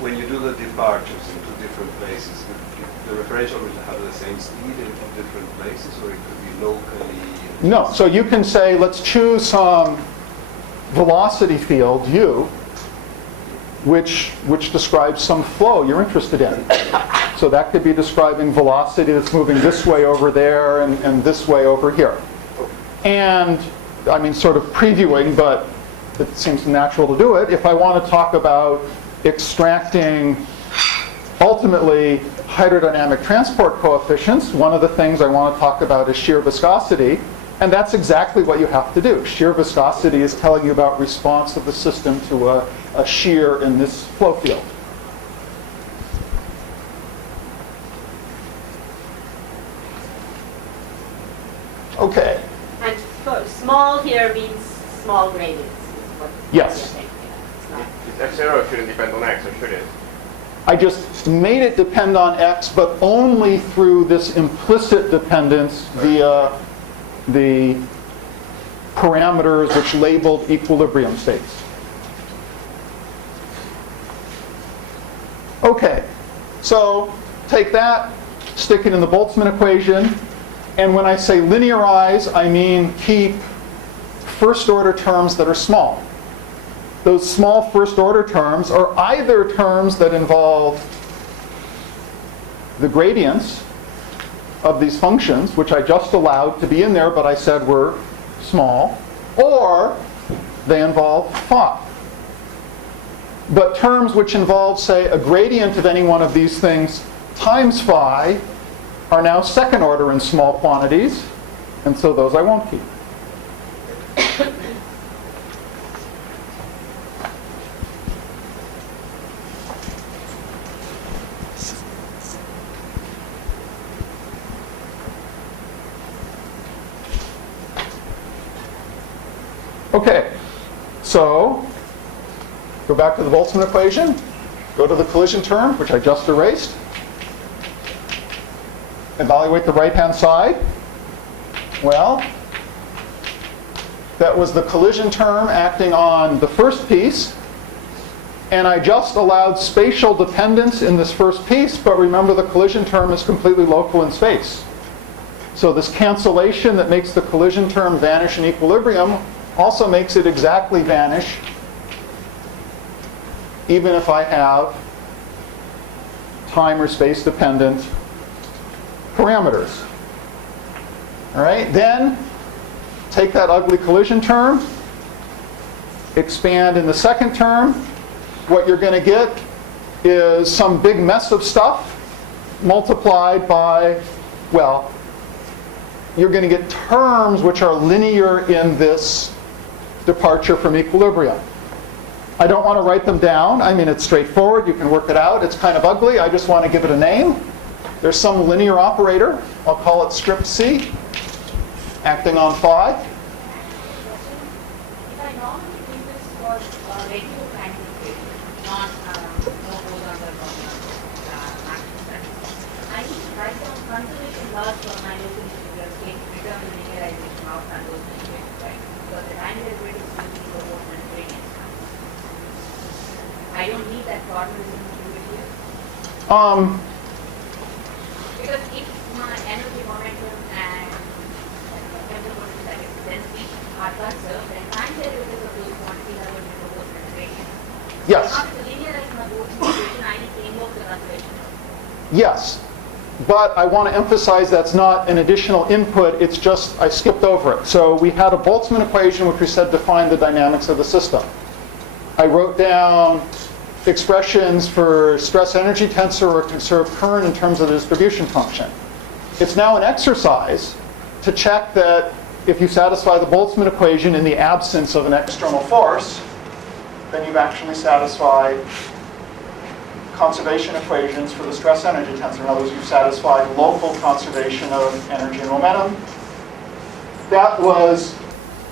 when you do the departures in two different places, the referential will have the same speed in different places, or it could be locally? No. So you can say, let's choose some velocity field, u, which describes some flow you're interested in. So that could be describing velocity that's moving this way over there and this way over here. And, I mean, sort of previewing, but it seems natural to do it. If I want to talk about extracting, ultimately, hydrodynamic transport coefficients, one of the things I want to talk about is shear viscosity. And that's exactly what you have to do. Shear viscosity is telling you about response of the system to a shear in this flow field. Okay. And small here means small gradients. Is what yes. Is F0 shouldn't depend on X, or should it? I just made it depend on X, but only through this implicit dependence via the parameters which labeled equilibrium states. Okay, so take that, stick it in the Boltzmann equation, and when I say linearize, I mean keep first-order terms that are small. Those small first-order terms are either terms that involve the gradients of these functions, which I just allowed to be in there, but I said were small, or they involve phi. But terms which involve, say, a gradient of any one of these things times phi are now second order in small quantities, and so those I won't keep. Okay, so go back to the Boltzmann equation, go to the collision term, which I just erased, evaluate the right-hand side. Well, that was the collision term acting on the first piece, and I just allowed spatial dependence in this first piece, but remember the collision term is completely local in space. So this cancellation that makes the collision term vanish in equilibrium also makes it exactly vanish even if I have time or space dependent parameters. All right, then take that ugly collision term, expand in the second term. What you're going to get is some big mess of stuff multiplied by, well, you're going to get terms which are linear in this departure from equilibrium. I don't want to write them down. I mean, it's straightforward. You can work it out. It's kind of ugly. I just want to give it a name. There's some linear operator. I'll call it strip C, acting on phi. If I normally do this for regular time equation, not no boson I need to write down conservation laws for my local integral state to determine linearization of conservation equation, right? Because the time derivative is using cohort and gradient. I don't need that formalism to do it here. Because if my energy momentum and chemical potential density are conserved, then time derivatives of those quantities are going to be proportional to gradient. Yes. In order to linearize my Boltzmann equation, I need to invoke the conservation law. Yes. But I want to emphasize that's not an additional input. It's just I skipped over it. So we had a Boltzmann equation which we said defined the dynamics of the system. I wrote down expressions for stress energy tensor or conserved current in terms of the distribution function. It's now an exercise to check that if you satisfy the Boltzmann equation in the absence of an external force, then you've actually satisfied conservation equations for the stress energy tensor. In other words, you've satisfied local conservation of energy and momentum. That was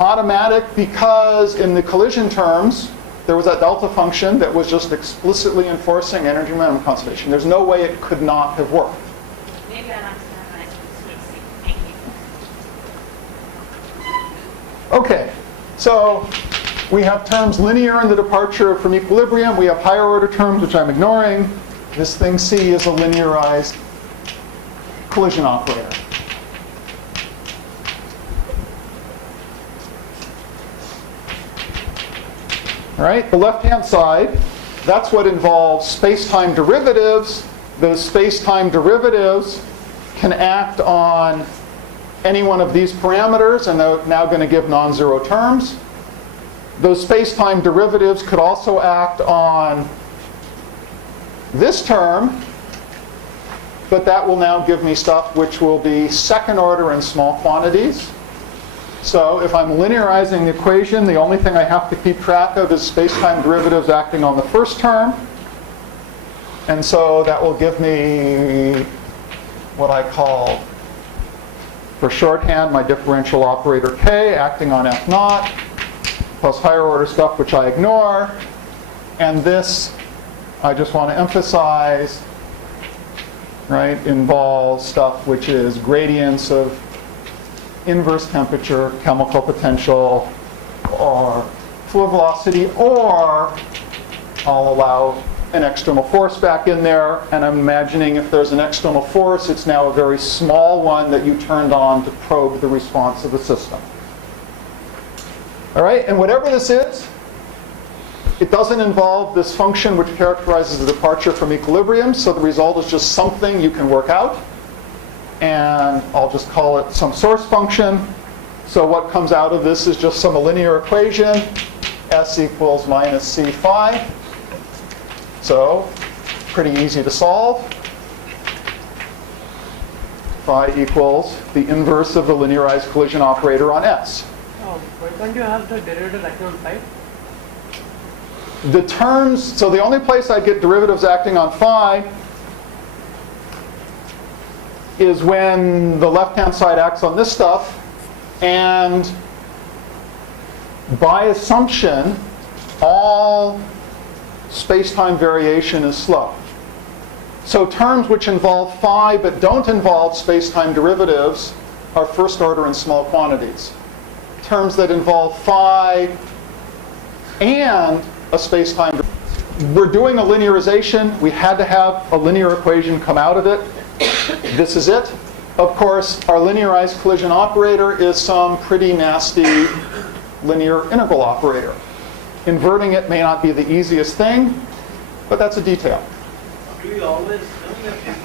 automatic because in the collision terms, there was that delta function that was just explicitly enforcing energy and momentum conservation. There's no way it could not have worked. Maybe I'll understand when I speak. Thank you. Okay, so we have terms linear in the departure from equilibrium. We have higher order terms, which I'm ignoring. This thing C is a linearized collision operator. All right, the left-hand side, that's what involves space-time derivatives. Those space-time derivatives can act on any one of these parameters, and they're now going to give non-zero terms. Those space-time derivatives could also act on this term, but that will now give me stuff which will be second order in small quantities. So if I'm linearizing the equation, the only thing I have to keep track of is space-time derivatives acting on the first term. And so that will give me what I call, for shorthand, my differential operator K acting on F naught, plus higher order stuff which I ignore. And this, I just want to emphasize, right, involves stuff which is gradients of inverse temperature, chemical potential, or fluid velocity, or I'll allow an external force back in there, and I'm imagining if there's an external force, it's now a very small one that you turned on to probe the response of the system. All right, and whatever this is, it doesn't involve this function which characterizes the departure from equilibrium, so the result is just something you can work out. And I'll just call it some source function. So what comes out of this is just some linear equation, S equals minus C phi. So pretty easy to solve. Phi equals the inverse of the linearized collision operator on S. Why can't you have the derivative acting on phi? The terms, so the only place I get derivatives acting on phi is when the left-hand side acts on this stuff, and by assumption, all space-time variation is slow. So terms which involve phi but don't involve space-time derivatives are first order in small quantities. Terms that involve phi and a space-time, we're doing a linearization. We had to have a linear equation come out of it. This is it. Of course, our linearized collision operator is some pretty nasty linear integral operator. Inverting it may not be the easiest thing, but that's a detail. Do you always know that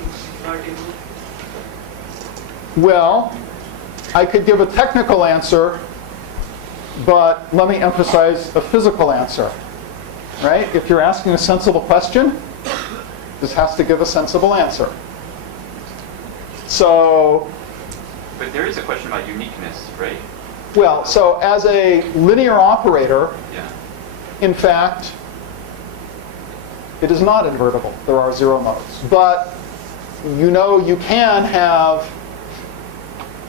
not able? Well, I could give a technical answer, but let me emphasize a physical answer. Right? If you're asking a sensible question, this has to give a sensible answer. So, But there is a question about uniqueness, right? well, so as a linear operator, Yeah. in fact, it is not invertible. There are zero modes. But you know you can have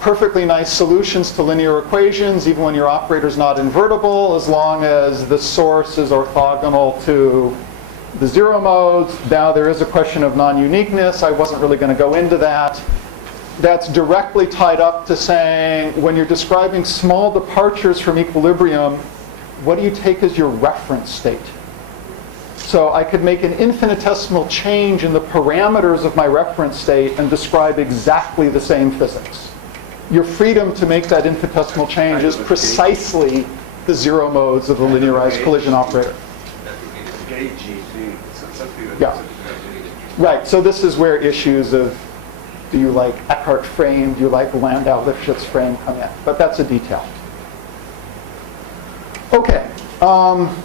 perfectly nice solutions to linear equations even when your operator is not invertible, as long as the source is orthogonal to the zero modes. Now there is a question of non-uniqueness. I wasn't really going to go into that. That's directly tied up to saying when you're describing small departures from equilibrium, what do you take as your reference state? So I could make an infinitesimal change in the parameters of my reference state and describe exactly the same physics. Your freedom to make that infinitesimal change is precisely the zero modes of the linearized collision operator. Yeah. Right, so this is where issues of do you like Eckhart frame, do you like Landau-Lifshitz frame come in. But that's a detail. Okay,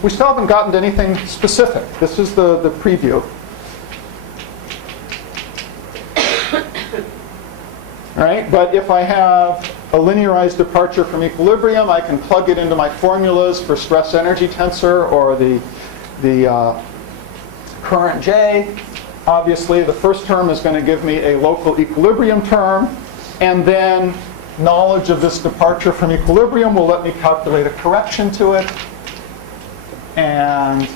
we still haven't gotten to anything specific. This is the preview. All right, but if I have a linearized departure from equilibrium, I can plug it into my formulas for stress energy tensor or the current J. Obviously, the first term is going to give me a local equilibrium term, and then knowledge of this departure from equilibrium will let me calculate a correction to it. And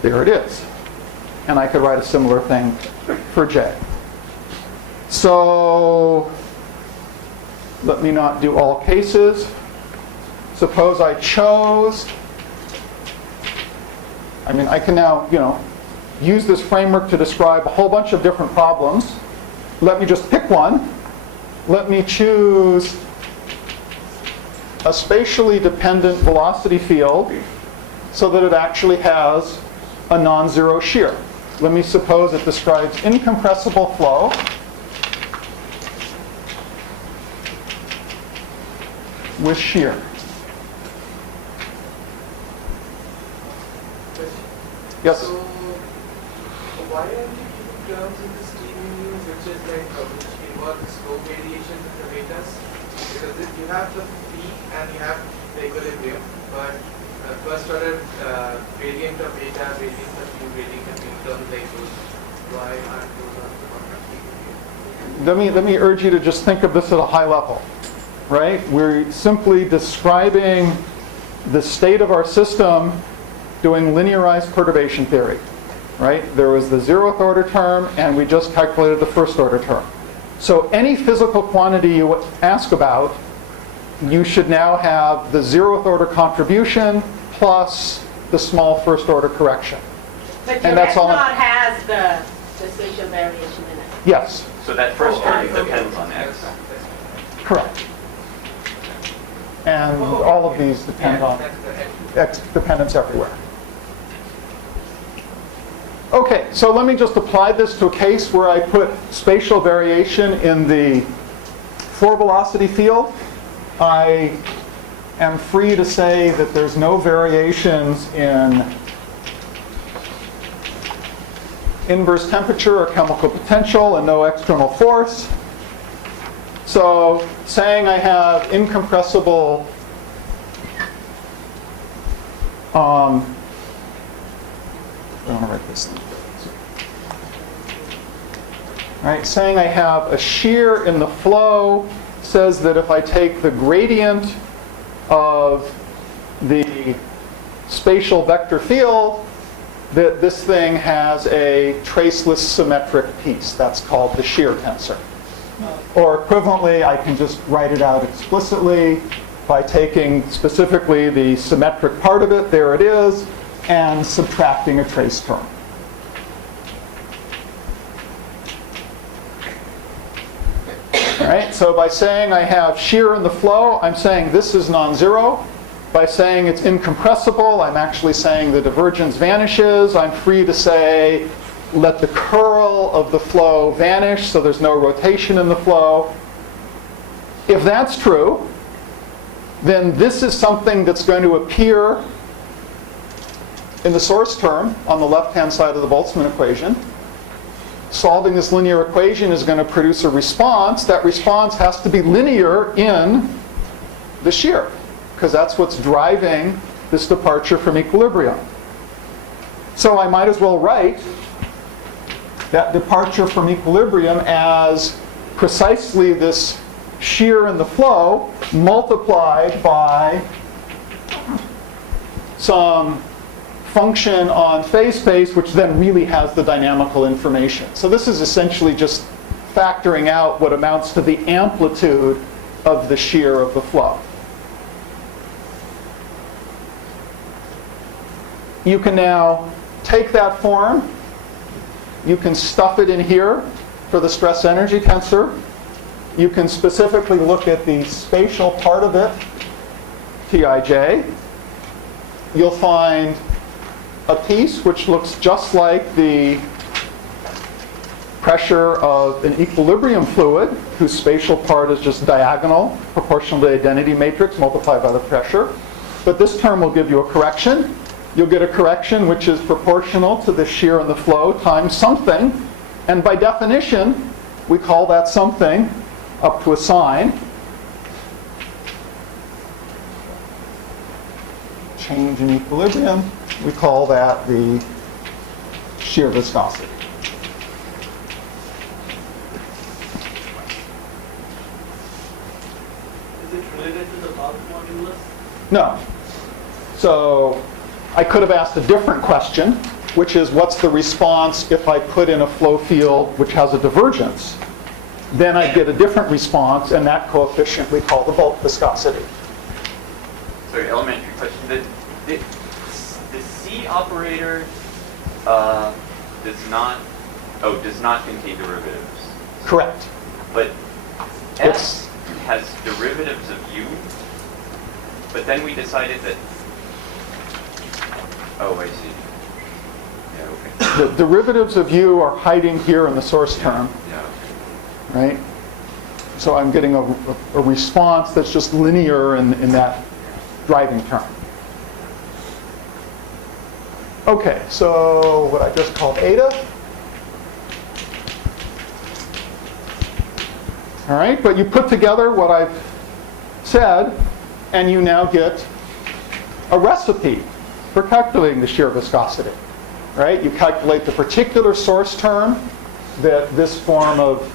there it is. And I could write a similar thing for J. So Let me not do all cases. Suppose I chose, I can now, use this framework to describe a whole bunch of different problems. Let me just pick one. Let me choose a spatially dependent velocity field so that it actually has a non-zero shear. Let me suppose it describes incompressible flow with shear. Yes? So, why are you keeping terms in the streaming news which is like, which involve slow variations in the betas? Because if you have the peak and you have the equilibrium, but first order gradient of beta, gradient of u, gradient of u, terms like those, why aren't those also not Let me urge you to just think of this at a high level, right? We're simply describing the state of our system doing linearized perturbation theory, right? There was the 0th order term, and we just calculated the 1st order term. So any physical quantity you ask about, you should now have the 0th order contribution plus the small 1st order correction. But And that's all not has the spatial variation in it. Yes, So that first order depends on x. correct. And all of these depend on X dependence everywhere. Okay, so let me just apply this to a case where I put spatial variation in the 4-velocity field. I am free to say that there's no variations in inverse temperature or chemical potential and no external force. So saying I have incompressible I want to write this thing. All right, saying I have a shear in the flow says that if I take the gradient of the spatial vector field, that this thing has a traceless symmetric piece. That's called the shear tensor. Or equivalently, I can just write it out explicitly by taking specifically the symmetric part of it, there it is, and subtracting a trace term. All right, so by saying I have shear in the flow, I'm saying this is non-zero. By saying it's incompressible, I'm actually saying the divergence vanishes. I'm free to say let the curl of the flow vanish so there's no rotation in the flow. If that's true, then this is something that's going to appear in the source term on the left-hand side of the Boltzmann equation. Solving this linear equation is going to produce a response. That response has to be linear in the shear, because that's what's driving this departure from equilibrium. So I might as well write that departure from equilibrium as precisely this shear in the flow multiplied by some function on phase space, which then really has the dynamical information. So this is essentially just factoring out what amounts to the amplitude of the shear of the flow. You can now take that form, you can stuff it in here for the stress energy tensor. You can specifically look at the spatial part of it, Tij. You'll find a piece which looks just like the pressure of an equilibrium fluid, whose spatial part is just diagonal, proportional to the identity matrix multiplied by the pressure. But this term will give you a correction. You'll get a correction which is proportional to the shear in the flow times something. And by definition, we call that something up to a sign. Change in equilibrium, we call that the shear viscosity. Is it related to the bulk modulus? No. So I could have asked a different question, which is what's the response if I put in a flow field which has a divergence? then I'd get a different response, and that coefficient we call the bulk viscosity. Sorry, elementary question. The C operator does not contain derivatives. Correct. But S has derivatives of U, but then we decided that, oh, I see. Yeah, okay. The derivatives of U are hiding here in the source term, Yeah. right? So I'm getting a response that's just linear in that driving term. Okay, so what I just called eta. All right, but you put together what I've said, and you now get a recipe for calculating the shear viscosity. Right? You calculate the particular source term that this form of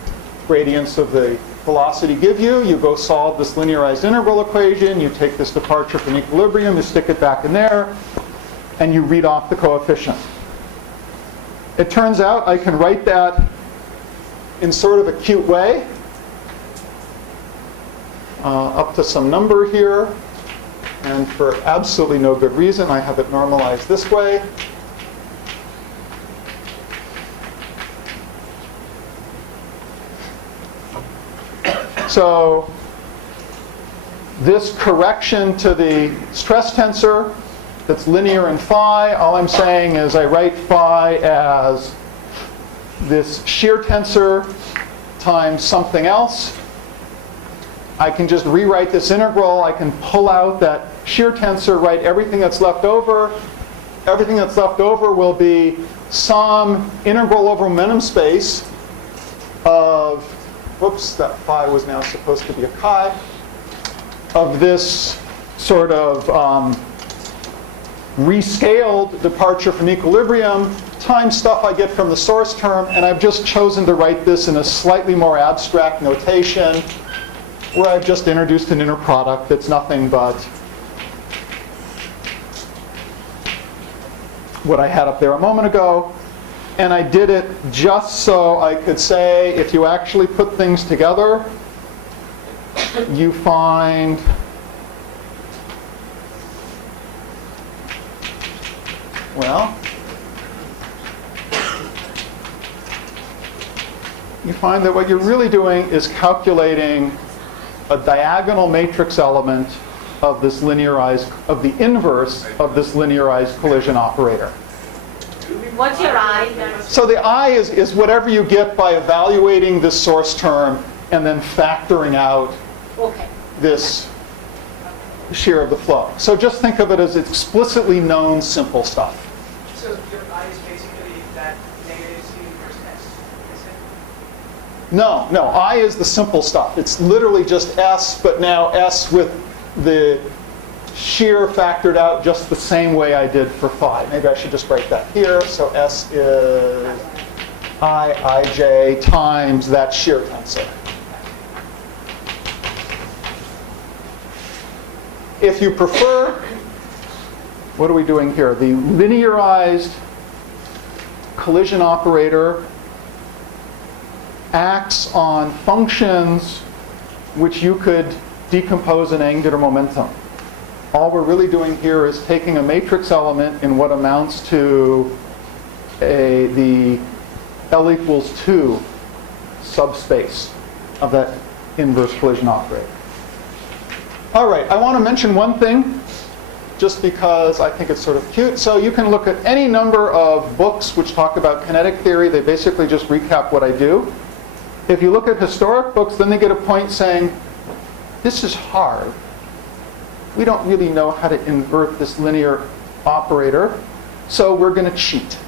gradients of the velocity give you. You go solve this linearized integral equation. You take this departure from equilibrium, you stick it back in there, and you read off the coefficient. It turns out I can write that in sort of a cute way. Up to some number here, and for absolutely no good reason, I have it normalized this way. So this correction to the stress tensor that's linear in phi, all I'm saying is I write phi as this shear tensor times something else. I can just rewrite this integral. I can pull out that shear tensor, write everything that's left over. Everything that's left over will be some integral over momentum space of, whoops, that phi was now supposed to be a chi, of this sort of rescaled departure from equilibrium times stuff I get from the source term, and I've just chosen to write this in a slightly more abstract notation, where I've just introduced an inner product that's nothing but what I had up there a moment ago. And I did it just so I could say, if you actually put things together, you find that what you're really doing is calculating a diagonal matrix element of this linearized, of the inverse of this linearized collision operator. What's your I? So the I is whatever you get by evaluating this source term and then factoring out this shear of the flow. So just think of it as explicitly known simple stuff. So your I is basically that negative C inverse S, is it? No, I is the simple stuff. It's literally just S, but now S with the shear factored out just the same way I did for phi. Maybe I should just write that here. So S is Ij times that shear tensor. If you prefer, what are we doing here? The linearized collision operator acts on functions which you could decompose in angular momentum. All we're really doing here is taking a matrix element in what amounts to the L equals 2 subspace of that inverse collision operator. All right, I want to mention one thing, just because I think it's sort of cute. So you can look at any number of books which talk about kinetic theory. They basically just recap what I do. If you look at historic books, then they get a point saying, this is hard. We don't really know how to invert this linear operator, so we're going to cheat.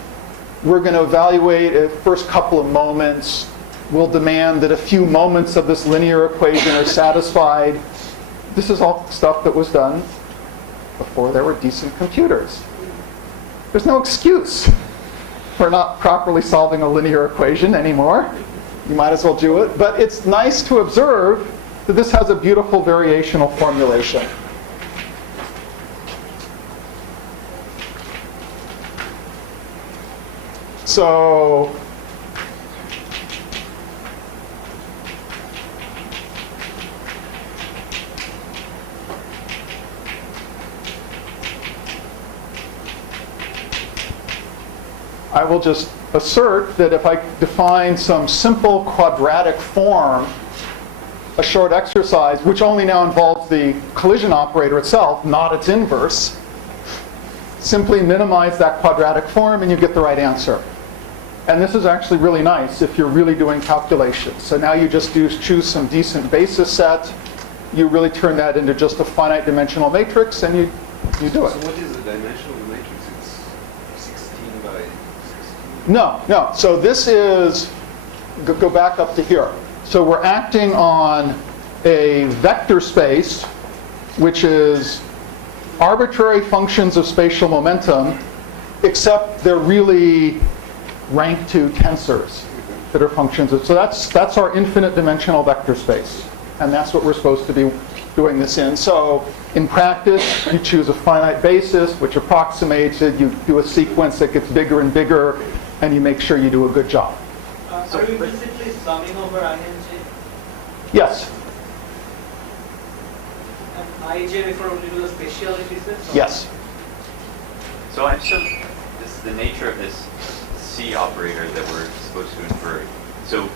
We're going to evaluate a first couple of moments. We'll demand that a few moments of this linear equation are satisfied. This is all stuff that was done before there were decent computers. There's no excuse for not properly solving a linear equation anymore. You might as well do it. But it's nice to observe that this has a beautiful variational formulation. So I will just assert that if I define some simple quadratic form, a short exercise, which only now involves the collision operator itself, not its inverse, simply minimize that quadratic form and you get the right answer. And this is actually really nice if you're really doing calculations. So now you just choose some decent basis set, you really turn that into just a finite dimensional matrix, and you do it. So what is the dimension of the matrix? It's 16 by 16? No. So this is, go back up to here. So we're acting on a vector space, which is arbitrary functions of spatial momentum, except they're really rank 2 tensors that are functions of. So that's our infinite dimensional vector space. And that's what we're supposed to be doing this in. So in practice, you choose a finite basis, which approximates it. You do a sequence that gets bigger and bigger, and you make sure you do a good job. So are you implicitly summing over I and j? Yes. And ij refer only to the spatial indices? Yes. So I'm still, this is the nature of this C operator that we're supposed to infer. So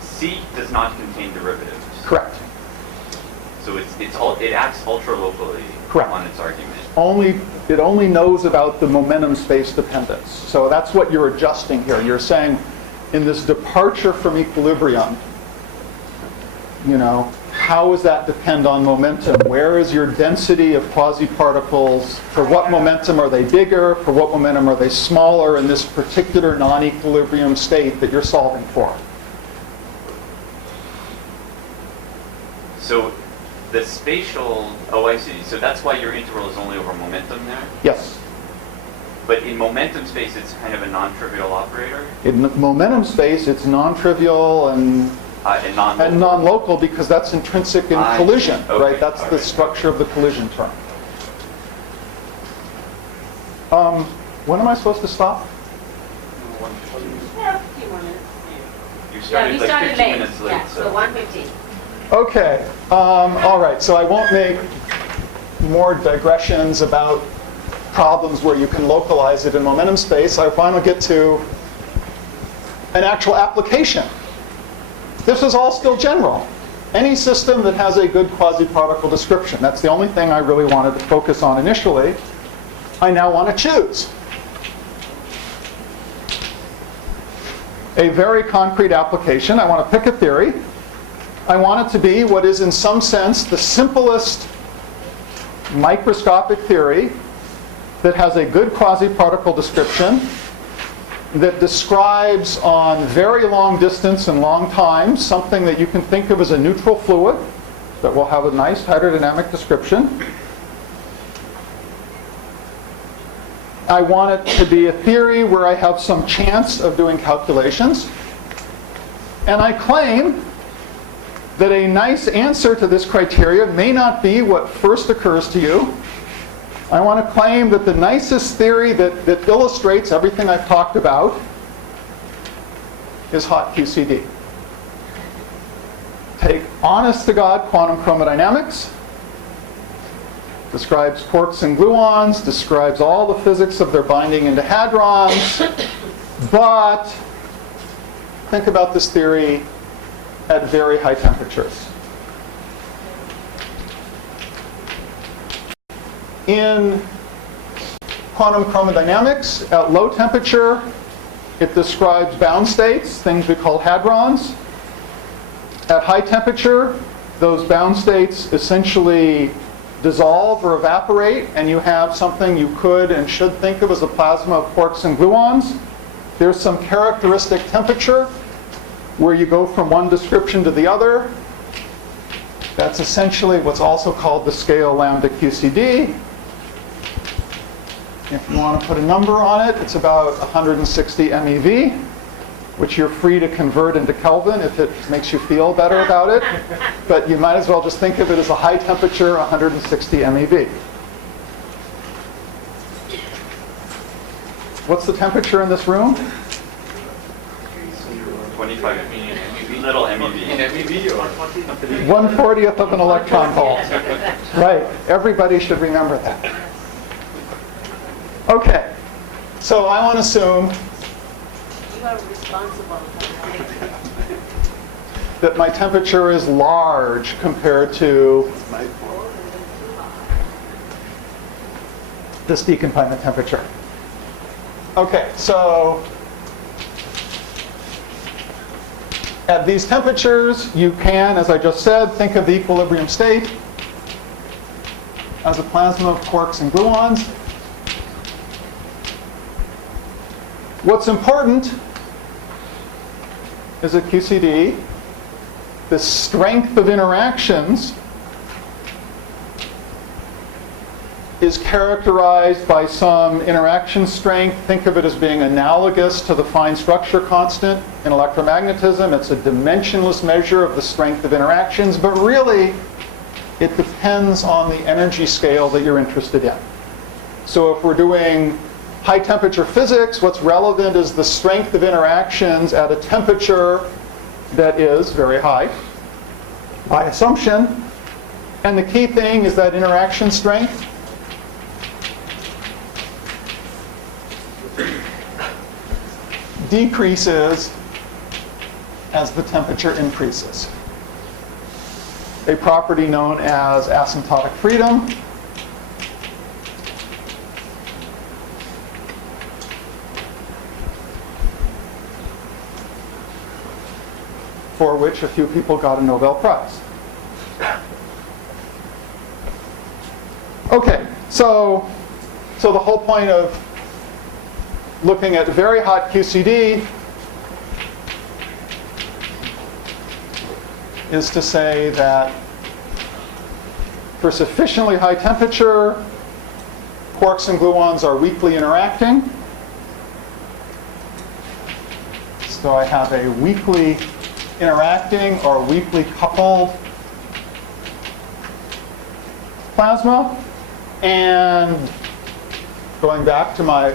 C does not contain derivatives. Correct. So it acts ultra locally Correct. on its argument. It only knows about the momentum space dependence. So that's what you're adjusting here. You're saying in this departure from equilibrium, how does that depend on momentum? Where is your density of quasi-particles? For what momentum are they bigger? For what momentum are they smaller in this particular non-equilibrium state that you're solving for? So the spatial, oh I see. So that's why your integral is only over momentum there? Yes. But in momentum space, it's kind of a non-trivial operator? In momentum space, it's non-trivial and non-local because that's intrinsic in collision, okay. right? That's the structure of the collision term. When am I supposed to stop? Yeah, a few more minutes. You started we like started 15 late. minutes late. Yeah, so 1:15. Okay. All right. So I won't make more digressions about problems where you can localize it in momentum space. I finally get to an actual application. This is all still general. Any system that has a good quasi-particle description. That's the only thing I really wanted to focus on initially. I now want to choose a very concrete application. I want to pick a theory. I want it to be what is in some sense the simplest microscopic theory that has a good quasi-particle description, that describes on very long distance and long time something that you can think of as a neutral fluid that will have a nice hydrodynamic description. I want it to be a theory where I have some chance of doing calculations. And I claim that a nice answer to this criteria may not be what first occurs to you. I want to claim that the nicest theory that illustrates everything I've talked about is hot QCD. Take honest-to-God quantum chromodynamics, describes quarks and gluons, describes all the physics of their binding into hadrons, but think about this theory at very high temperatures. In quantum chromodynamics, at low temperature, it describes bound states, things we call hadrons. At high temperature, those bound states essentially dissolve or evaporate, and you have something you could and should think of as a plasma of quarks and gluons. There's some characteristic temperature where you go from one description to the other. That's essentially what's also called the scale lambda QCD. If you want to put a number on it, it's about 160 MeV, which you're free to convert into Kelvin if it makes you feel better about it. But you might as well just think of it as a high temperature 160 MeV. What's the temperature in this room? 25 little MeV. In MeV or? 1/40th of an electron volt. Right. Everybody should remember that. Okay. So I want to assume you are responsible for That my temperature is large compared to this deconfinement temperature. Okay, so at these temperatures, you can, as I just said, think of the equilibrium state as a plasma of quarks and gluons. What's important is at QCD, the strength of interactions is characterized by some interaction strength. Think of it as being analogous to the fine structure constant in electromagnetism. It's a dimensionless measure of the strength of interactions, but really it depends on the energy scale that you're interested in. So if we're doing high temperature physics, what's relevant is the strength of interactions at a temperature that is very high, by assumption. And the key thing is that interaction strength decreases as the temperature increases. A property known as asymptotic freedom. For which a few people got a Nobel Prize. Okay, so the whole point of looking at very hot QCD is to say that for sufficiently high temperature, quarks and gluons are weakly interacting. So I have a weakly interacting or weakly coupled plasma. And going back to my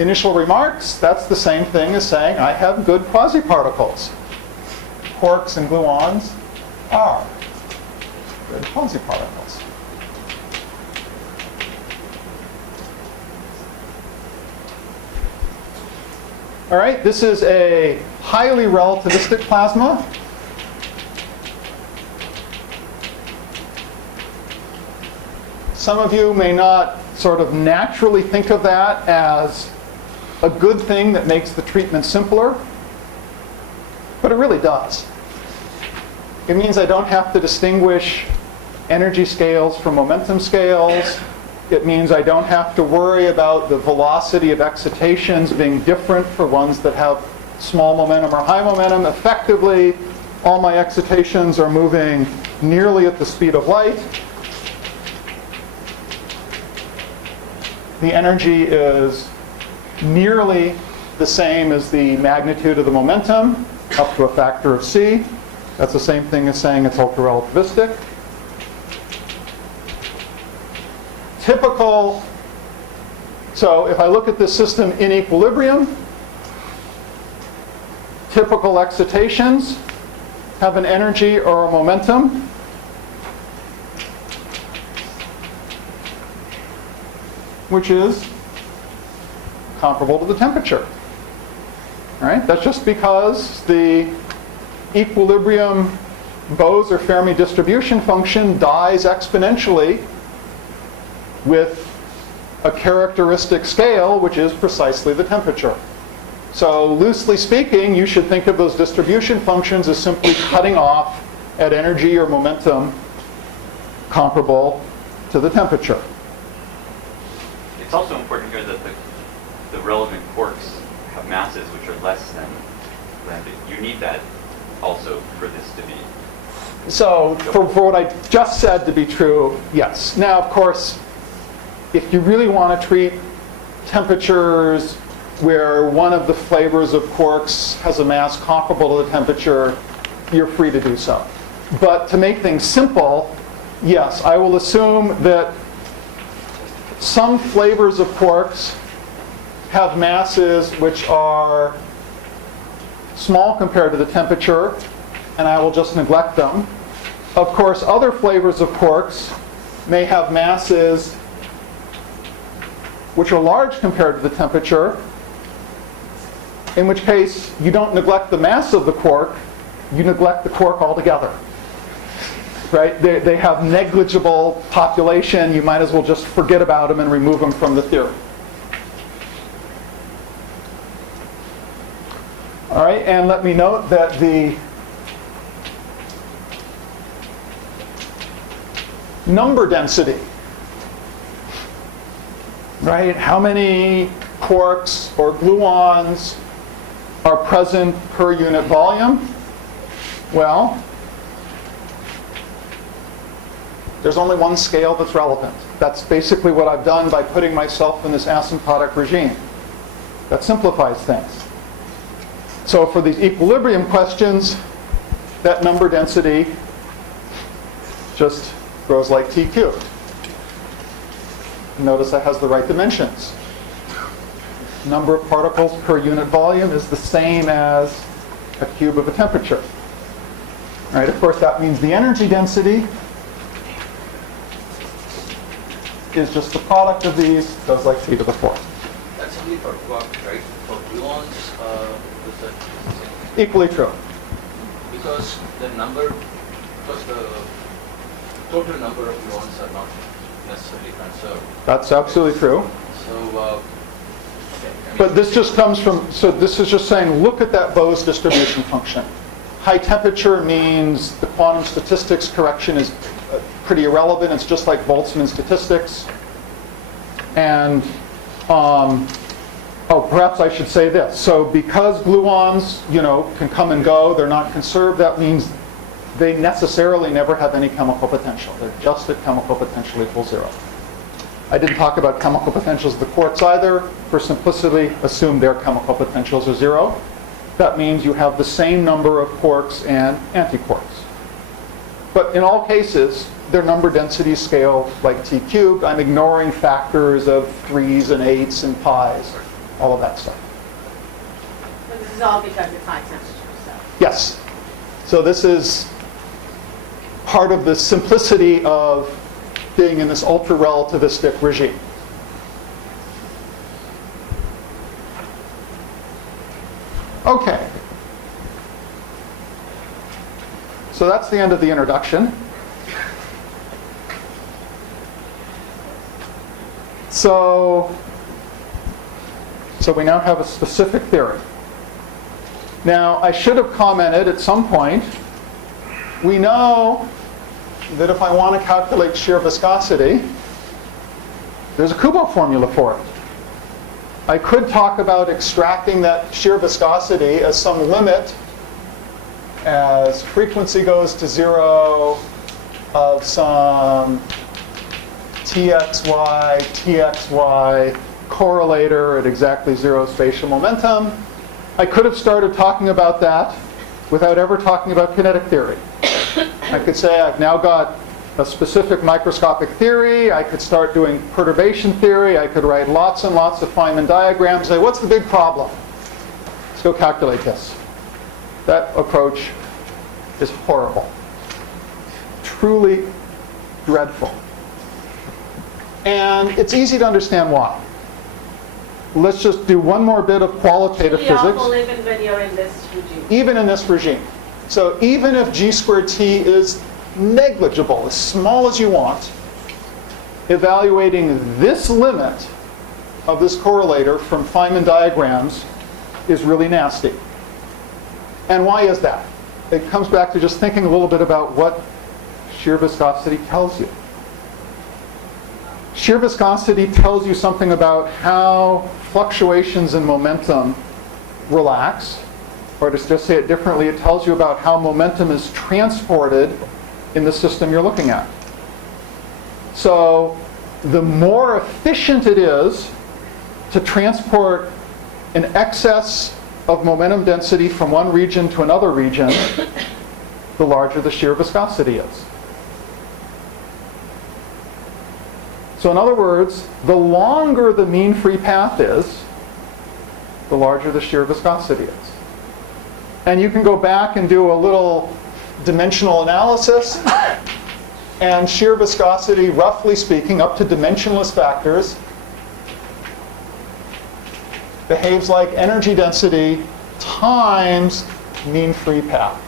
initial remarks, that's the same thing as saying I have good quasiparticles. Quarks and gluons are good quasiparticles. All right, this is a highly relativistic plasma. Some of you may not sort of naturally think of that as a good thing that makes the treatment simpler, but it really does. It means I don't have to distinguish energy scales from momentum scales. It means I don't have to worry about the velocity of excitations being different for ones that have small momentum or high momentum. Effectively, all my excitations are moving nearly at the speed of light. The energy is nearly the same as the magnitude of the momentum, up to a factor of c. That's the same thing as saying it's ultra-relativistic. Typical, so if I look at this system in equilibrium, typical excitations have an energy or a momentum which is comparable to the temperature. All right? That's just because the equilibrium Bose or Fermi distribution function dies exponentially with a characteristic scale, which is precisely the temperature. So loosely speaking, you should think of those distribution functions as simply cutting off at energy or momentum comparable to the temperature. It's also important here that the relevant quarks have masses which are less than lambda. You need that also for this to be. So for what I just said to be true, yes. Now, of course, if you really want to treat temperatures where one of the flavors of quarks has a mass comparable to the temperature, you're free to do so. But to make things simple, yes, I will assume that some flavors of quarks have masses which are small compared to the temperature, and I will just neglect them. Of course, other flavors of quarks may have masses which are large compared to the temperature, in which case you don't neglect the mass of the quark, you neglect the quark altogether. Right? They have negligible population. You might as well just forget about them and remove them from the theory. All right, and let me note that the number density, right? How many quarks or gluons are present per unit volume? Well, there's only one scale that's relevant. That's basically what I've done by putting myself in this asymptotic regime. That simplifies things. So for these equilibrium questions, that number density just grows like t cubed. Notice that has the right dimensions. Number of particles per unit volume is the same as a cube of a temperature. Right? Of course, that means the energy density is just the product of these, goes like t to the fourth. That's only for quark, right? For gluons, is that same? Equally true. Because the total number of gluons are not necessarily conserved. That's absolutely true. So, But this just comes from, so this is just saying, look at that Bose distribution function. High temperature means the quantum statistics correction is pretty irrelevant. It's just like Boltzmann statistics. And, perhaps I should say this. So because gluons, can come and go, they're not conserved, that means they necessarily never have any chemical potential. They're just at chemical potential equals 0. I didn't talk about chemical potentials of the quarks either. For simplicity, assume their chemical potentials are 0. That means you have the same number of quarks and antiquarks. But in all cases, their number density scale like t cubed. I'm ignoring factors of 3s and 8s and pi's, all of that stuff. But this is all because it's high temperature, so. Yes. So this is part of the simplicity of being in this ultra-relativistic regime. Okay. So that's the end of the introduction. So we now have a specific theory. Now, I should have commented at some point, we know that if I want to calculate shear viscosity, there's a Kubo formula for it. I could talk about extracting that shear viscosity as some limit as frequency goes to 0 of some txy correlator at exactly 0 spatial momentum. I could have started talking about that without ever talking about kinetic theory. I could say I've now got a specific microscopic theory. I could start doing perturbation theory. I could write lots and lots of Feynman diagrams. Say, what's the big problem? Let's go calculate this. That approach is horrible. Truly dreadful. And it's easy to understand why. Let's just do one more bit of qualitative physics. Even when you're in this regime. Even in this regime. So even if g squared t is negligible, as small as you want, evaluating this limit of this correlator from Feynman diagrams is really nasty. And why is that? It comes back to just thinking a little bit about what shear viscosity tells you. Shear viscosity tells you something about how fluctuations in momentum relax. Or to just say it differently, it tells you about how momentum is transported in the system you're looking at. So the more efficient it is to transport an excess of momentum density from one region to another region, the larger the shear viscosity is. So in other words, the longer the mean free path is, the larger the shear viscosity is. And you can go back and do a little dimensional analysis, and shear viscosity, roughly speaking, up to dimensionless factors, behaves like energy density times mean free path.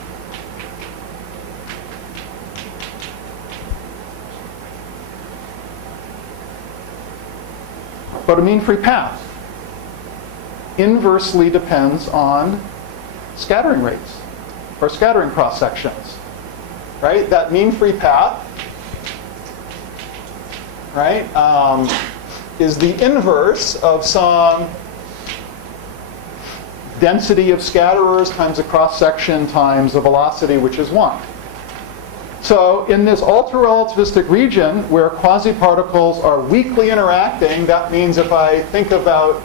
But a mean free path inversely depends on scattering rates or scattering cross sections, right? That mean free path, right, is the inverse of some density of scatterers times the cross section times the velocity, which is 1. So in this ultra-relativistic region where quasi-particles are weakly interacting, that means if I think about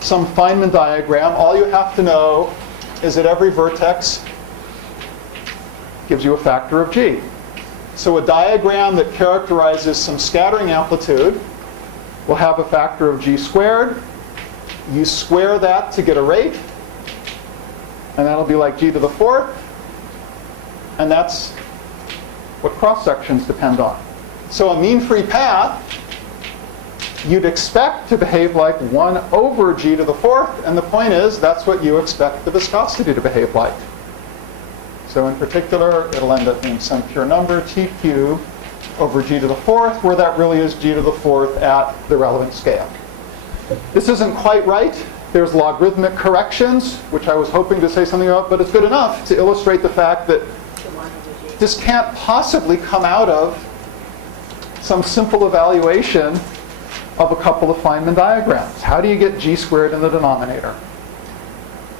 some Feynman diagram, all you have to know is that every vertex gives you a factor of g. So a diagram that characterizes some scattering amplitude will have a factor of g squared. You square that to get a rate, and that'll be like g to the 4th. And that's what cross-sections depend on. So a mean free path, you'd expect to behave like 1 over g to the 4th, and the point is that's what you expect the viscosity to behave like. So in particular, it'll end up being some pure number, t cubed over g to the 4th, where that really is g to the 4th at the relevant scale. This isn't quite right. There's logarithmic corrections, which I was hoping to say something about, but it's good enough to illustrate the fact that this can't possibly come out of some simple evaluation of a couple of Feynman diagrams. How do you get g squared in the denominator?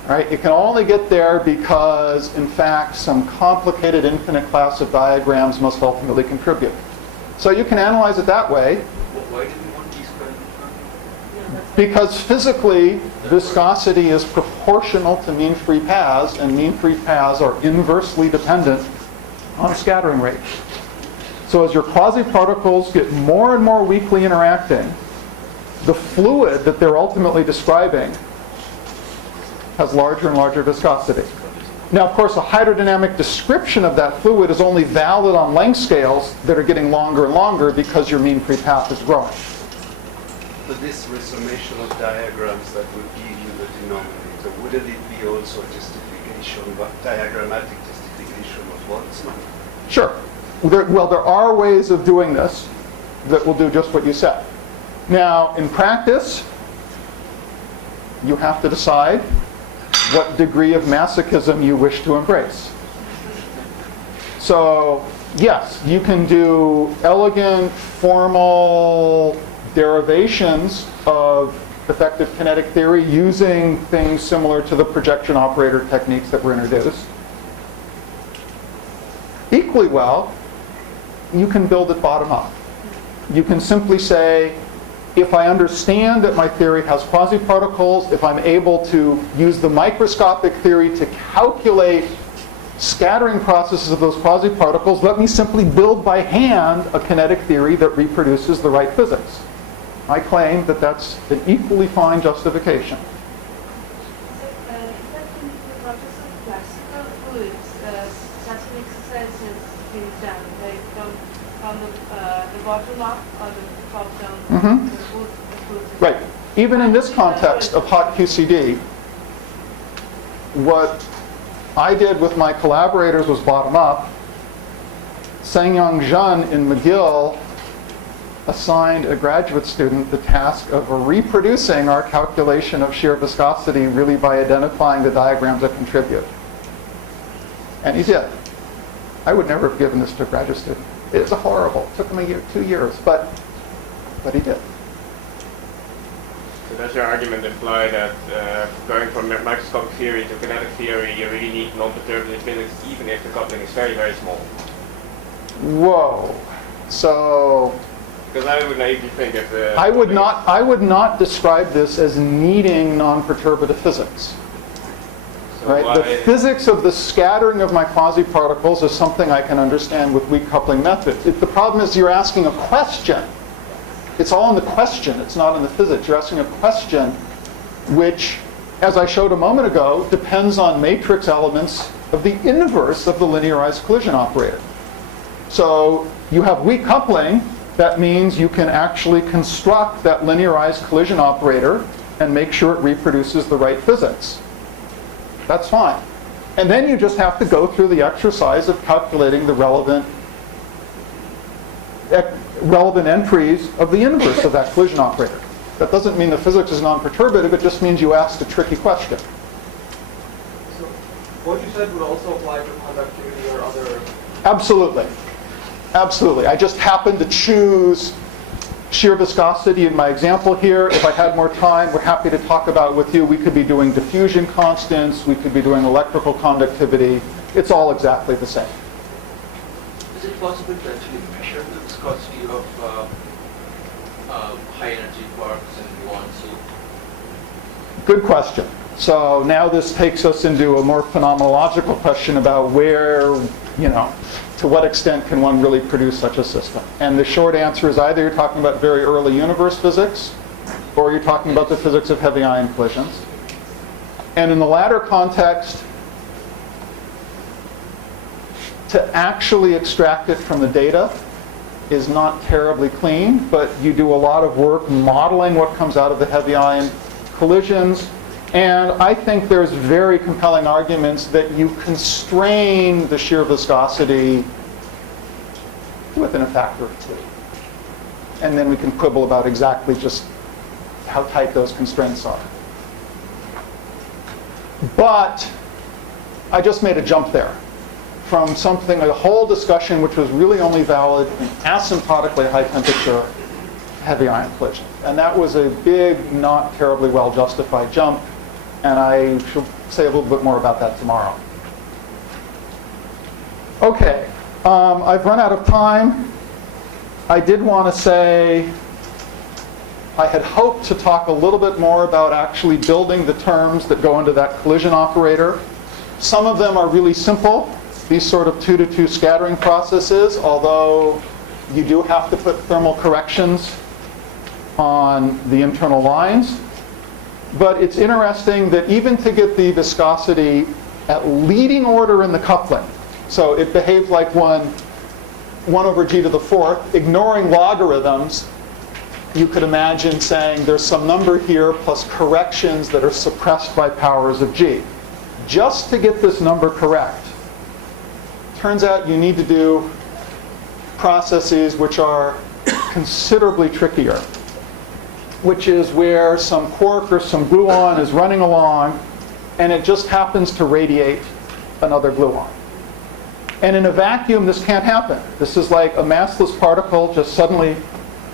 Right? You can only get there because, in fact, some complicated infinite class of diagrams must ultimately contribute. So you can analyze it that way. Why do we want g squared in the denominator? Because physically, viscosity is proportional to mean free paths, and mean free paths are inversely dependent on scattering rate. So as your quasi-particles get more and more weakly interacting, the fluid that they're ultimately describing has larger and larger viscosity. Now, of course, a hydrodynamic description of that fluid is only valid on length scales that are getting longer and longer because your mean free path is growing. So this resummation of diagrams that would give you the denominator, wouldn't it be also a justification, diagrammatic justification of Boltzmann? Sure. Well, there are ways of doing this that will do just what you said. Now, in practice, you have to decide what degree of masochism you wish to embrace. So, yes, you can do elegant, formal derivations of effective kinetic theory using things similar to the projection operator techniques that were introduced. Equally well, you can build it bottom up. You can simply say, if I understand that my theory has quasi-particles, if I'm able to use the microscopic theory to calculate scattering processes of those quasi-particles, let me simply build by hand a kinetic theory that reproduces the right physics. I claim that that's an equally fine justification. Bottom up or the top down? Right. Even in this context of hot QCD, what I did with my collaborators was bottom up. Sang-Young Zhun in McGill assigned a graduate student the task of reproducing our calculation of shear viscosity really by identifying the diagrams that contribute. And he did. I would never have given this to a graduate student. It's horrible. It took him 2 years, but he did. So does your argument imply that going from microscopic theory to kinetic theory, you really need non-perturbative physics, even if the coupling is very, very small? Whoa. So because I would naively think if I would not describe this as needing non-perturbative physics. Right? The physics of the scattering of my quasi-particles is something I can understand with weak coupling methods. The problem is you're asking a question. It's all in the question. It's not in the physics. You're asking a question which, as I showed a moment ago, depends on matrix elements of the inverse of the linearized collision operator. So you have weak coupling. That means you can actually construct that linearized collision operator and make sure it reproduces the right physics. That's fine. And then you just have to go through the exercise of calculating the relevant entries of the inverse of that collision operator. That doesn't mean the physics is non-perturbative, it just means you asked a tricky question. So what you said would also apply to conductivity or other... Absolutely. Absolutely. I just happened to choose shear viscosity in my example here. If I had more time, we're happy to talk about it with you. We could be doing diffusion constants. We could be doing electrical conductivity. It's all exactly the same. Is it possible to actually measure the viscosity of high energy quarks and gluons? Good question. So now this takes us into a more phenomenological question about where, to what extent can one really produce such a system? And the short answer is either you're talking about very early universe physics, or you're talking about the physics of heavy ion collisions. And in the latter context, to actually extract it from the data is not terribly clean, but you do a lot of work modeling what comes out of the heavy ion collisions. And I think there's very compelling arguments that you constrain the shear viscosity within a factor of 2. And then we can quibble about exactly just how tight those constraints are. But I just made a jump there from a whole discussion which was really only valid in asymptotically high temperature heavy ion collision. And that was a big, not terribly well justified jump. And I shall say a little bit more about that tomorrow. Okay, I've run out of time. I did want to say I had hoped to talk a little bit more about actually building the terms that go into that collision operator. Some of them are really simple, these sort of 2-to-2 scattering processes, although you do have to put thermal corrections on the internal lines. But it's interesting that even to get the viscosity at leading order in the coupling, so it behaves like 1 over g to the 4th, ignoring logarithms, you could imagine saying there's some number here plus corrections that are suppressed by powers of g. Just to get this number correct, turns out you need to do processes which are considerably trickier, which is where some quark or some gluon is running along and it just happens to radiate another gluon. And in a vacuum, this can't happen. This is like a massless particle just suddenly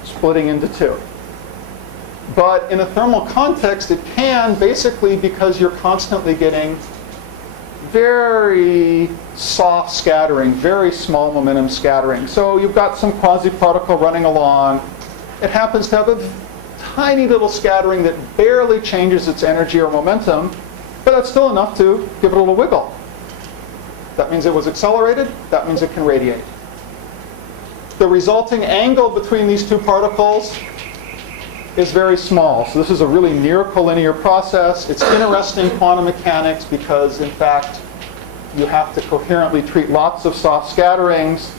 splitting into 2. But in a thermal context, it can, basically because you're constantly getting very soft scattering, very small momentum scattering. So you've got some quasi-particle running along. It happens to have a tiny little scattering that barely changes its energy or momentum, but that's still enough to give it a little wiggle. That means it was accelerated. That means it can radiate. The resulting angle between these two particles is very small. So this is a really near collinear process. It's interesting quantum mechanics because, in fact, you have to coherently treat lots of soft scatterings.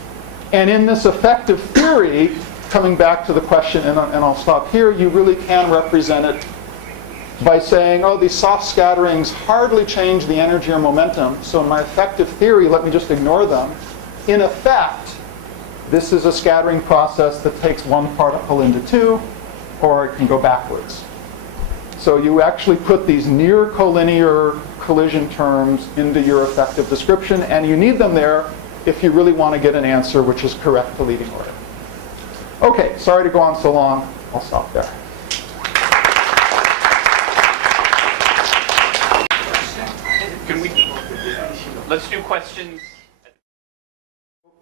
And in this effective theory, coming back to the question, and I'll stop here, you really can represent it by saying, oh, these soft scatterings hardly change the energy or momentum. So in my effective theory, let me just ignore them. In effect, this is a scattering process that takes 1 particle into 2, or it can go backwards. So you actually put these near collinear collision terms into your effective description, and you need them there if you really want to get an answer which is correct to leading order. Okay, sorry to go on so long. I'll stop there. Let's do questions.